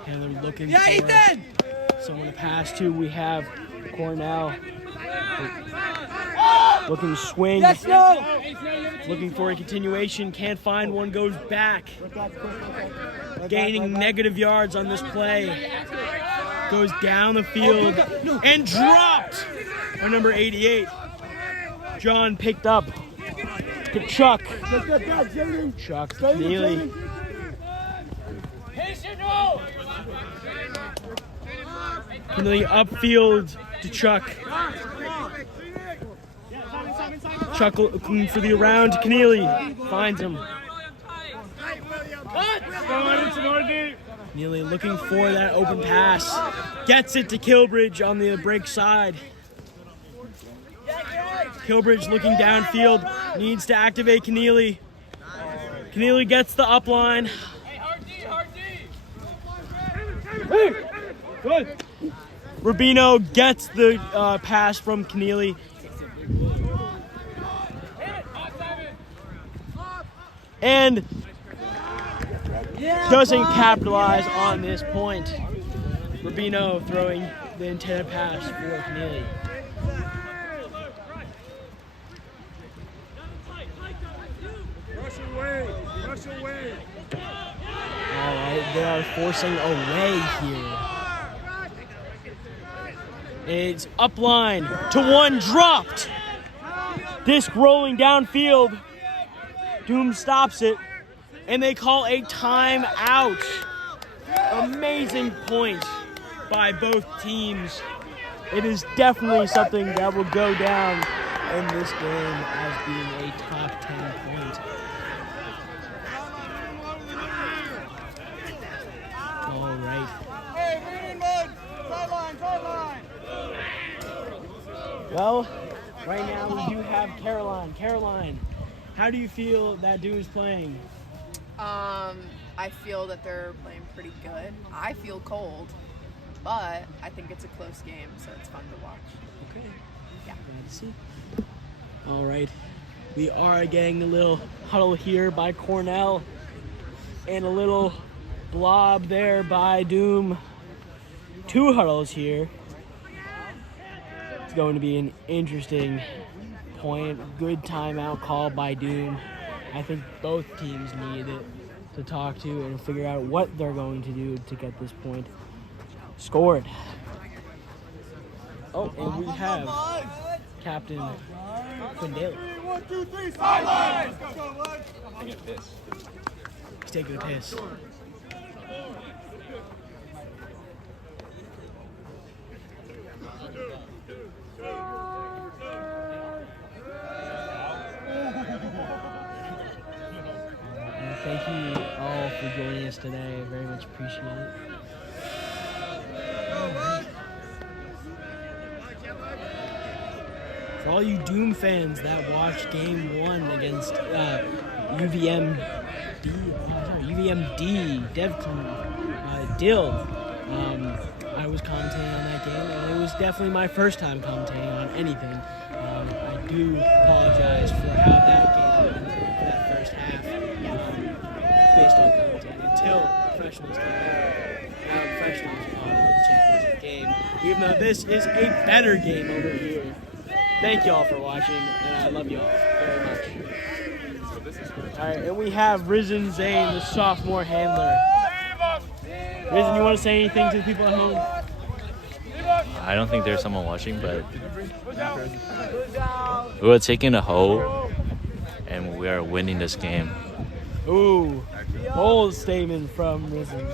And they're looking for someone to pass to. We have Cornell looking to swing. Looking for a continuation. Can't find one. Goes back. Gaining negative yards on this play. Goes down the field and dropped by number 88. John picked up to Chuck. Chuck Keneally. Keneally upfield to Chuck. Chuck looking for the around to Keneally. Finds him. Keneally looking for that open pass. Gets it to Kilbridge on the break side. Kilbridge looking downfield. Needs to activate Keneally. Keneally gets the up line. Good. Rubino gets the pass from Keneally. And doesn't capitalize on this point. Rubino throwing the intended pass for Keneally. Rush away. All right, they are forcing away here. It's up line to 1, dropped. Disc rolling downfield. Doom stops it, and they call a timeout. Amazing point by both teams. It is definitely something that will go down in this game as being a top 10 point. All right. Well, right now we do have Caroline. Caroline, how do you feel that Doom is playing? I feel that they're playing pretty good. I feel cold, but I think it's a close game, so it's fun to watch. Okay. Yeah. Glad to see. All right. We are getting a little huddle here by Cornell and a little blob there by Doom. 2 huddles here. It's going to be an interesting point. Good timeout call by Doom. I think both teams need it to talk to and figure out what they're going to do to get this point scored. Oh, and we have Captain Quinn Daly. Taking a piss. He's taking a piss. And thank you all for joining us today. I very much appreciate it. For all you Doom fans that watched Game 1 against UVMD, Dill, I was commentating on that game, and it was definitely my first time commentating on anything. I do apologize for how that game went for that first half, based on commentating, until professionals came over. Now professionals are on the championship game, even though this is a better game over here. Thank you all for watching, and I love you all very much. All right, and we have Risen Zane, the sophomore handler. Risen, you want to say anything to the people at home? I don't think there's someone watching, but we were taking a hole, and we are winning this game. Ooh, bold statement from Risen.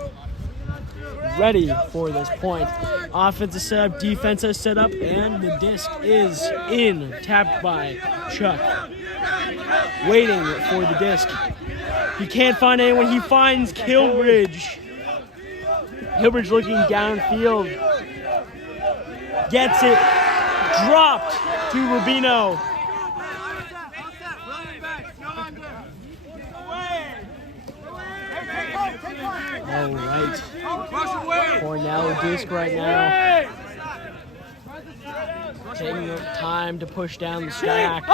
Ready for this point. Offensive setup, defensive setup, and the disc is in. Tapped by Chuck. Waiting for the disc. He can't find anyone. He finds Kilbridge. Kilbridge looking downfield. Gets it. Dropped to Rubino. All right. Cornell disc right now. Taking time to push down the stack.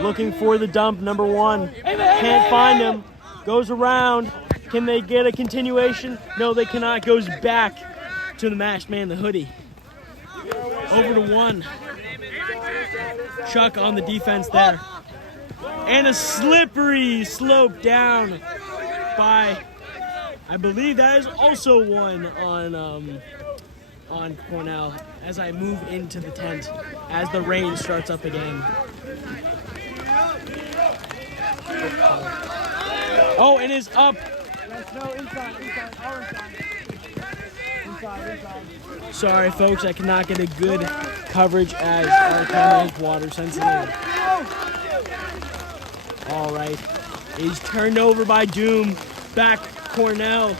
Looking for the dump, number 1. Can't find him. Goes around. Can they get a continuation? No, they cannot. Goes back to the masked man, the hoodie. Over to 1. Chuck on the defense there. And a slippery slope down by, I believe that is also one on Cornell as I move into the tent as the rain starts up again. Oh, and is up. Sorry, folks, I cannot get a good coverage as our camera is water sensitive. All right, he's turned over by Doom. Back Cornell.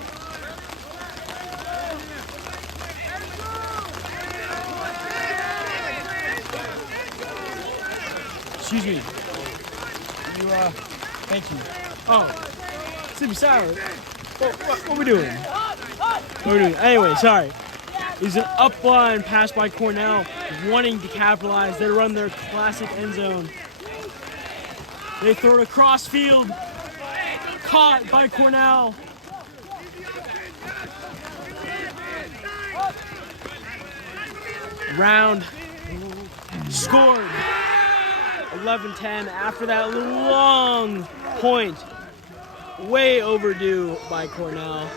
Excuse me. Thank you. Oh, Super Sour. What are we doing? What are we doing? Anyway, sorry. It's an up line pass by Cornell, wanting to capitalize. They run their classic end zone. They throw it across field. Caught by Cornell. Round. Scored. 11-10 after that long point. Way overdue by Cornell.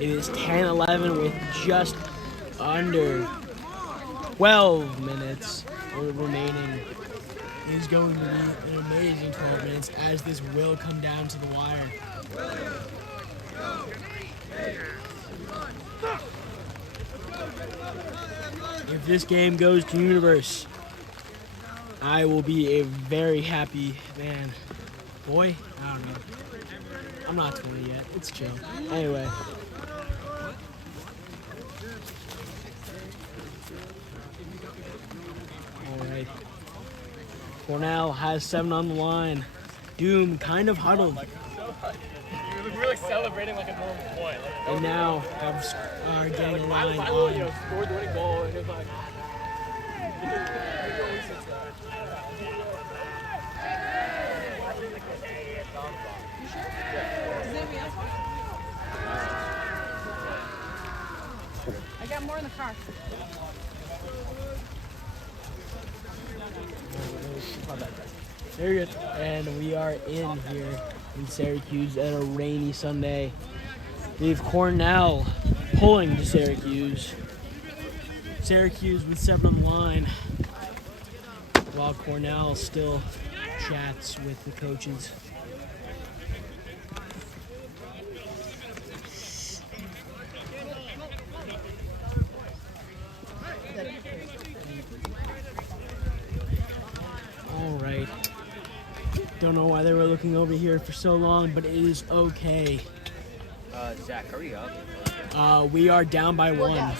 It is 10-11 with just under 12 minutes remaining. It is going to be an amazing 12 minutes as this will come down to the wire. If this game goes to Universe, I will be a very happy man. Boy, I don't know. I'm not 20 yet. It's chill. Anyway. Alright. Cornell has 7 on the line. Doom kind of huddled. We're like celebrating like a normal point. And now are getting a line on. Scored the winning goal and it's like. I got more in the car. Very good. And we are in here in Syracuse at a rainy Sunday. We have Cornell pulling to Syracuse. Syracuse with 7 on the line, while Cornell still chats with the coaches. All right. Don't know why they were looking over here for so long, but it is okay. Zach, hurry up. We are down by 1.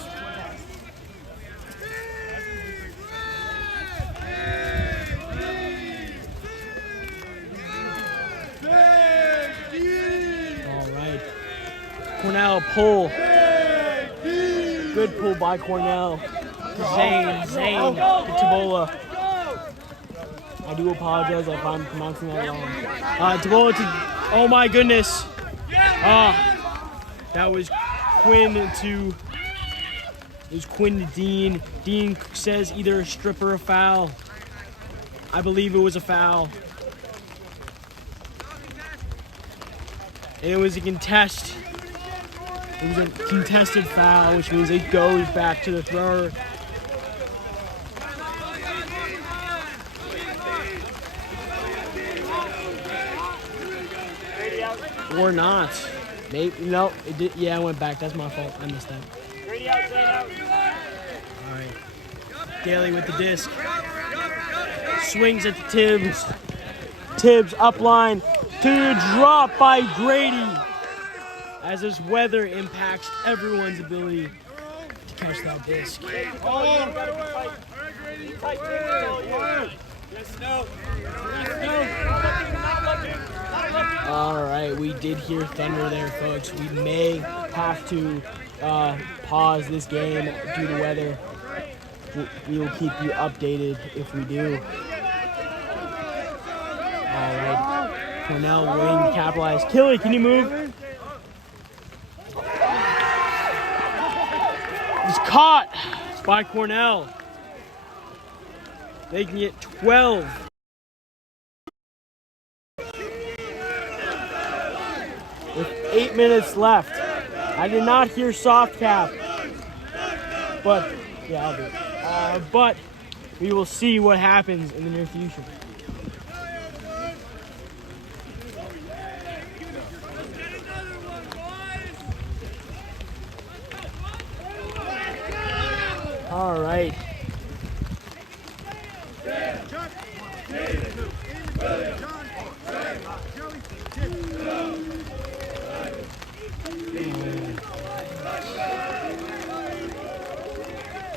Cornell pull. Good pull by Cornell. Zane Tabola. I do apologize if I'm pronouncing that wrong. Tabola to, oh my goodness. That was Quinn to Dean. Dean says either a strip or a foul. I believe it was a foul. And it was a contest. It was a contested foul, which means it goes back to the thrower. Or not. Maybe, no, it did. Yeah, I went back. That's my fault. I missed that. All right. Daly with the disc. Swings at the Tibbs. Tibbs up line to the drop by Grady. As this weather impacts everyone's ability to catch that disc. All right, we did hear thunder there, folks. We may have to pause this game due to weather. We will keep you updated if we do. All right, Cornell waiting to capitalize. Killy, can you move? It's caught by Cornell. Making it 12. With 8 minutes left. I did not hear soft cap. But, yeah, I'll do it. But we will see what happens in the near future. All right.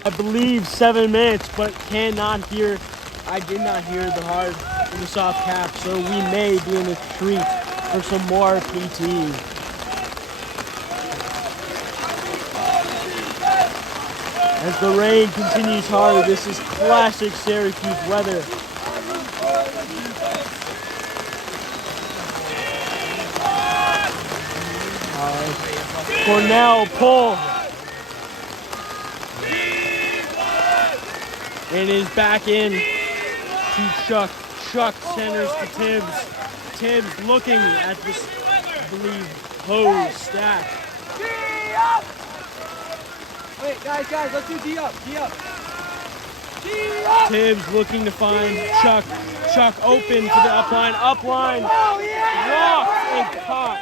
I believe 7 minutes, but cannot hear. I did not hear the hard in the soft cap, so we may be in the treat for some more PT. As the rain continues hard, this is classic Syracuse weather. Cornell pull. And is back in to Chuck. Chuck centers to Tibbs. Tibbs looking at this, I believe, hose stack. Wait, guys, let's do D up. Tibbs looking to find Chuck. Chuck open to the upline. Upline. Blocked and caught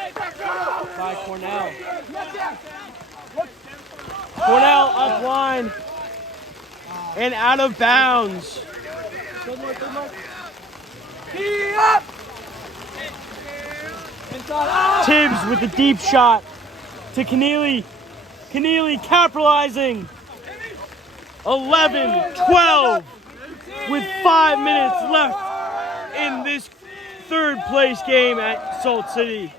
by Cornell. Cornell upline. And out of bounds. Tibbs with the deep shot to Keneally. Keneally capitalizing. 11-12 with 5 minutes left in this third place game at Salt City.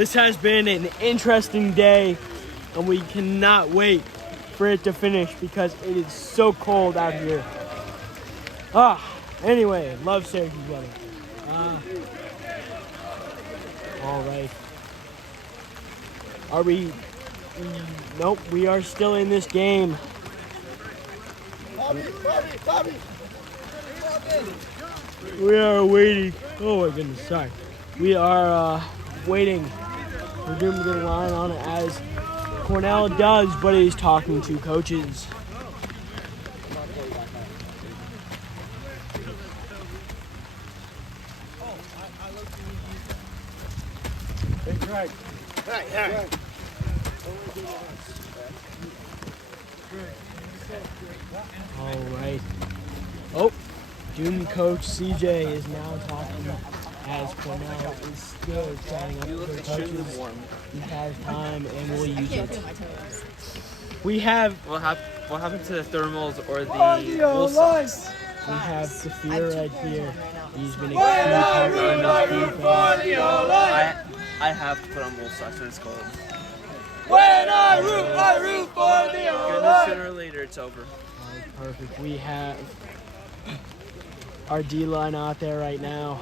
This has been an interesting day, and we cannot wait for it to finish because it is so cold out here. Anyway, love Syracuse weather. All right. Are we? Nope, we are still in this game. We are waiting. Oh my goodness, sorry. We are waiting for Doom to get a line on it as Cornell does, but he's talking to coaches. All right. Oh, Doom coach CJ is now talking as Cornell is still trying up the coaches. He has time and will use it. We have. What happened to the thermals or the wool socks? We have Saphir right here. He's been a key part of this defense. I have to put on wool socks when it's cold. When I root for the O-line. Sooner or later, it's over. Perfect. We have our D-line out there right now.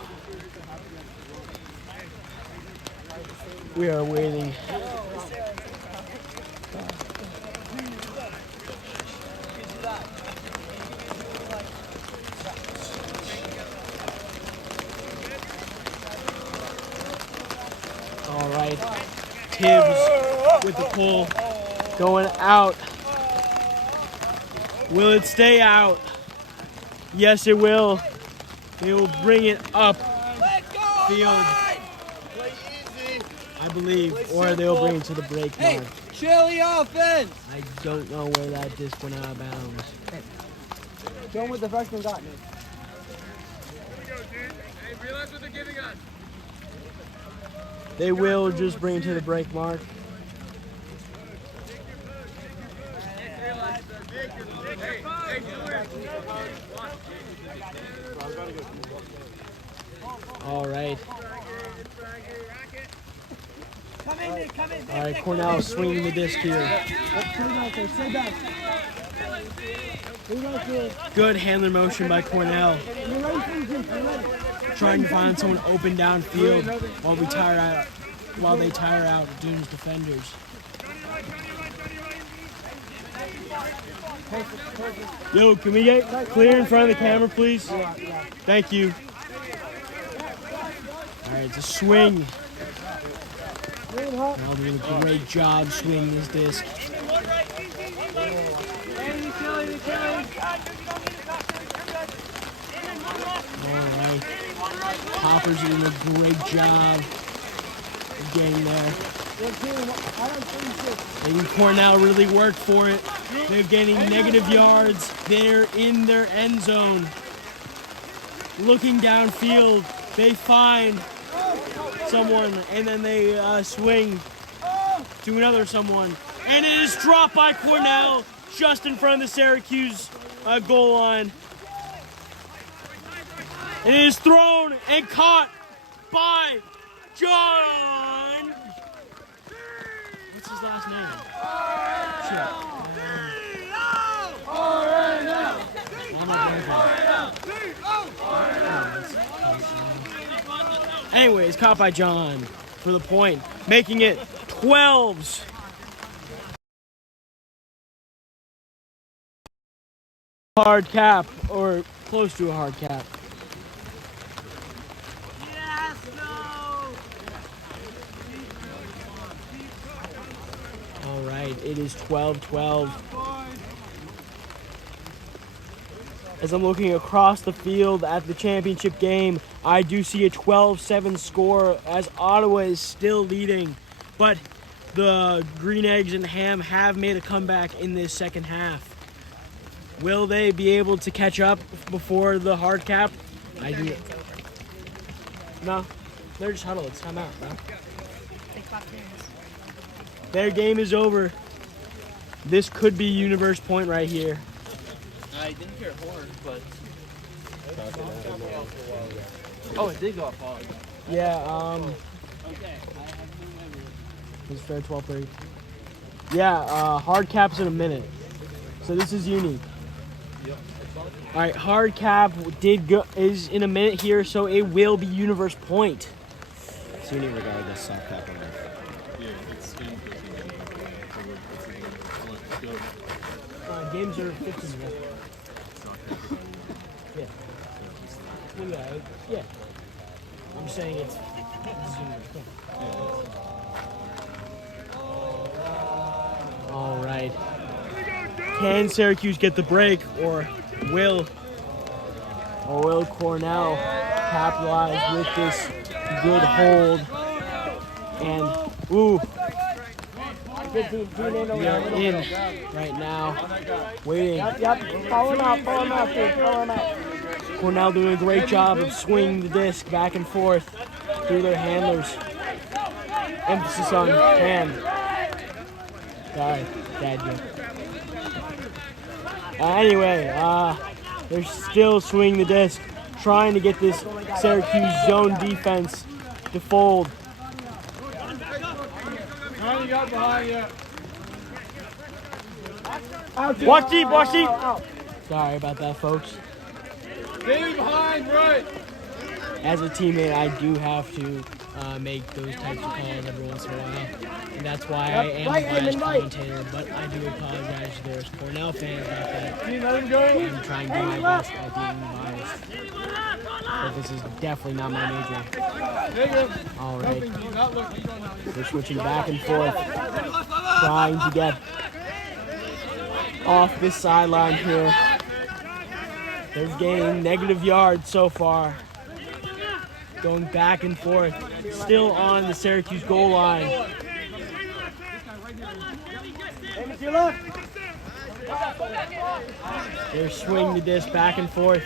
We are waiting. All right. Tibbs with the pull going out. Will it stay out? Yes, it will. They will bring it up field, I believe, or they'll bring it to the break mark. Chili offense. I don't know where that disc went out of bounds. Show them what the freshman got me. Realize what they're giving us. They will just bring it to the break mark. All right. All right, Cornell swinging the disc here. Good handler motion by Cornell. Trying to find someone open downfield while they tire out Doom's defenders. Yo, can we get clear in front of the camera, please? Thank you. All right, it's a swing. Now doing a great job swinging this disc. All right. Hopper's doing a great job of getting there. Maybe Cornell really worked for it. They're getting negative yards. They're in their end zone. Looking downfield, they find someone, and then they swing to another someone. And it is dropped by Cornell just in front of the Syracuse goal line. It is thrown and caught by John. What's his last name? Anyways, caught by John for the point, making it 12s. Hard cap, or close to a hard cap. All right, it is 12-12. As I'm looking across the field at the championship game, I do see a 12-7 score as Ottawa is still leading. But the Green Eggs and Ham have made a comeback in this second half. Will they be able to catch up before the hard cap? I do. No, they're just huddled. It's time out, bro. Their game is over. This could be Universe Point right here. I didn't hear a horn, but... Oh, it did go up hard. Yeah, Okay, I have no It's fair 12:30. Yeah, hard cap's in a minute. So this is unique. All right, hard cap is in a minute here, so it will be universe point. It's unique regardless, soft cap or not. Games are 15 minutes. Yeah. I'm saying it's universe point. All right. Can Syracuse get the break, or will Cornell capitalize with this good hold? And we are in right now, waiting. Yep. Follow him out. Cornell doing a great job of swinging the disc back and forth through their handlers. Emphasis on hand. Sorry, bad joke. Anyway, they're still swinging the disc, trying to get this Syracuse zone defense to fold. Watch deep. Sorry about that, folks. Stay behind, right. As a teammate, I do have to make those types of calls every once in a while. And that's why I am a biased commentator, but I do apologize to those Cornell fans out there. I'm trying to do my best at being biased. But this is definitely not my major. All right. We're switching back and forth, trying to get off this sideline here. They've gained negative yards so far. Going back and forth, still on the Syracuse goal line. They're swinging the disc back and forth.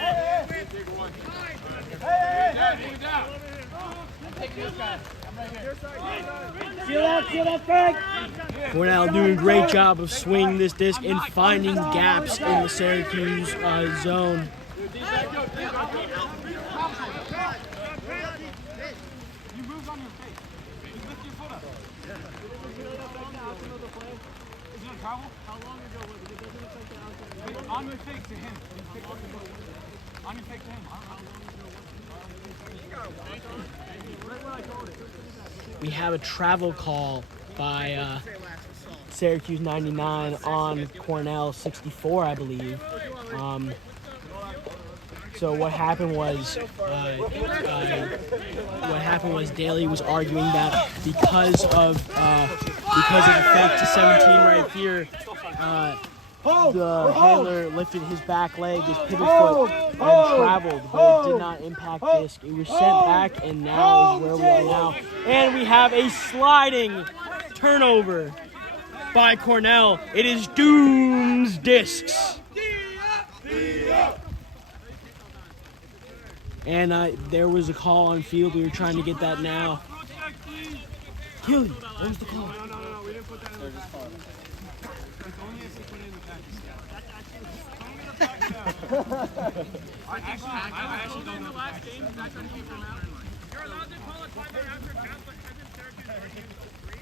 Cornell doing a great job of swinging this disc and finding gaps in the Syracuse zone. On your fake to him. On your fake to him. We have a travel call by Syracuse 99 on Cornell 64, I believe. So what happened was Daly was arguing that because of the fake to 17 right here, the handler lifted his back leg, his pivot foot, and traveled, but it did not impact disc. It was sent back, and now is where we are now. And we have a sliding turnover by Cornell. It is Doom's discs. And there was a call on field. We were trying to get that now. Keely, what was the call? No, we didn't put that in the package. I actually don't know. The last game, is that trying to keep him out? You're allowed to call a timeout after count, but hasn't Syracuse already used 3?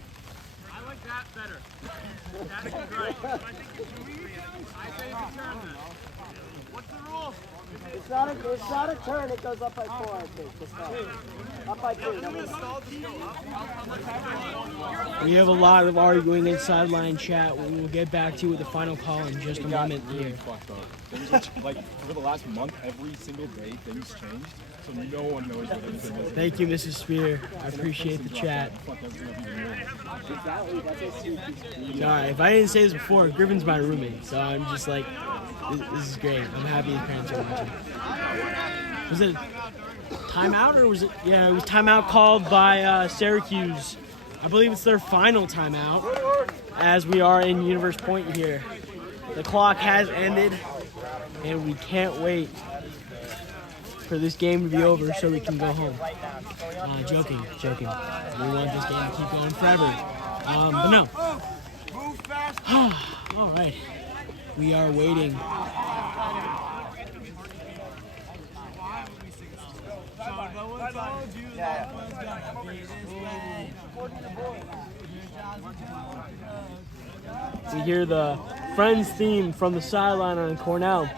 I like that better. That seems right. I say you can turn that. What's the rule? It's not a turn, it goes up by 4, I think. Up by 2. We have a lot of arguing in sideline chat. We'll get back to you with the final call in just a moment here. Like, for the last month, every single day, things changed, so no one knows what anything is. Thank you, Mrs. Spear. I appreciate the chat. Sorry, if I didn't say this before, Griffin's my roommate, so I'm just like, this is great. I'm happy his parents are watching. Was it timeout or was it? Yeah, it was timeout called by Syracuse. I believe it's their final timeout as we are in Universe Point here. The clock has ended and we can't wait for this game to be over so we can go home. Joking. We want this game to keep going forever. But no. All right. We are waiting. We hear the Friends theme from the sideline on Cornell.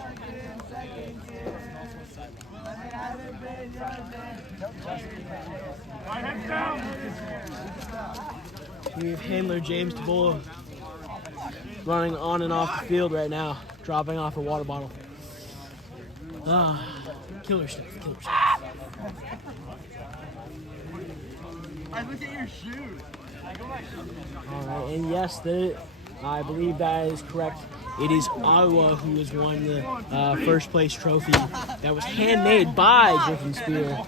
We have handler James DeBola running on and off the field right now, dropping off a water bottle. Killer stuff, killer stuff. Look at your shoes. All right, and yes, I believe that is correct. It is Ottawa who has won the first place trophy that was handmade by Griffin Spear.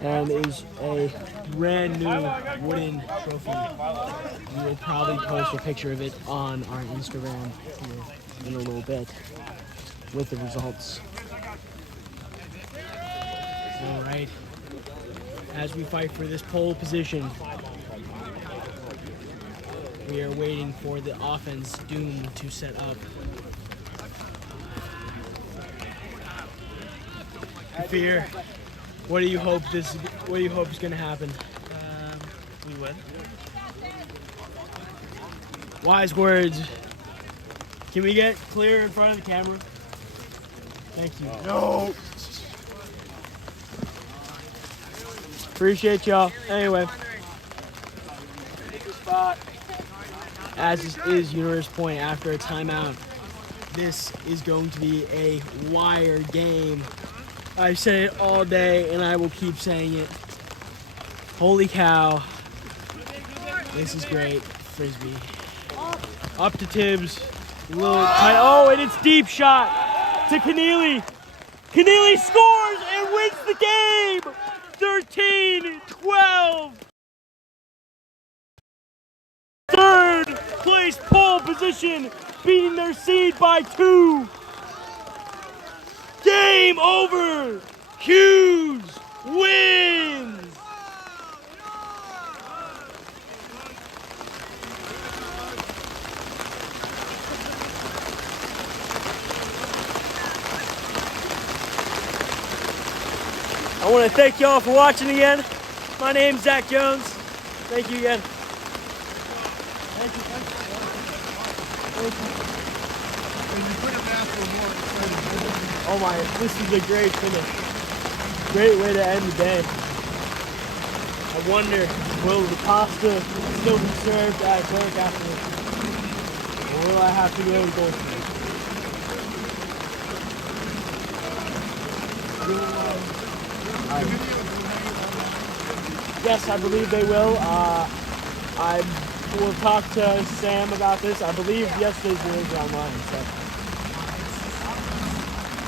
And is a brand new wooden trophy. We will probably post a picture of it on our Instagram here in a little bit with the results. All right. As we fight for this pole position, we are waiting for the offense Doom to set up. Fear. What do you hope is going to happen? We win. Wise words. Can we get clear in front of the camera? Thank you. No. Appreciate y'all. Anyway. As is Universe Point after a timeout. This is going to be a wire game. I've said it all day, and I will keep saying it. Holy cow. This is great. Frisbee. Up to Tibbs. A little tight. Oh, and it's deep shot to Keneally. Keneally scores and wins the game. 13-12. Third place pole position, beating their seed by 2. Game over. Hughes wins. I want to thank y'all for watching again. My name's Zach Jones. Thank you again. Thank you. Oh my, this is a great finish. Great way to end the day. I wonder, will the pasta still be served at work afterwards? Or will I have to go to Goldfish? Yes, I believe they will. I will talk to Sam about this. I believe yesterday's videos are online. So.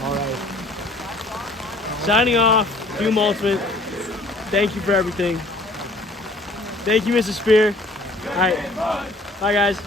All right. Signing off. Doom Ultimate. Thank you for everything. Thank you, Mrs. Spear. All right. Bye, guys.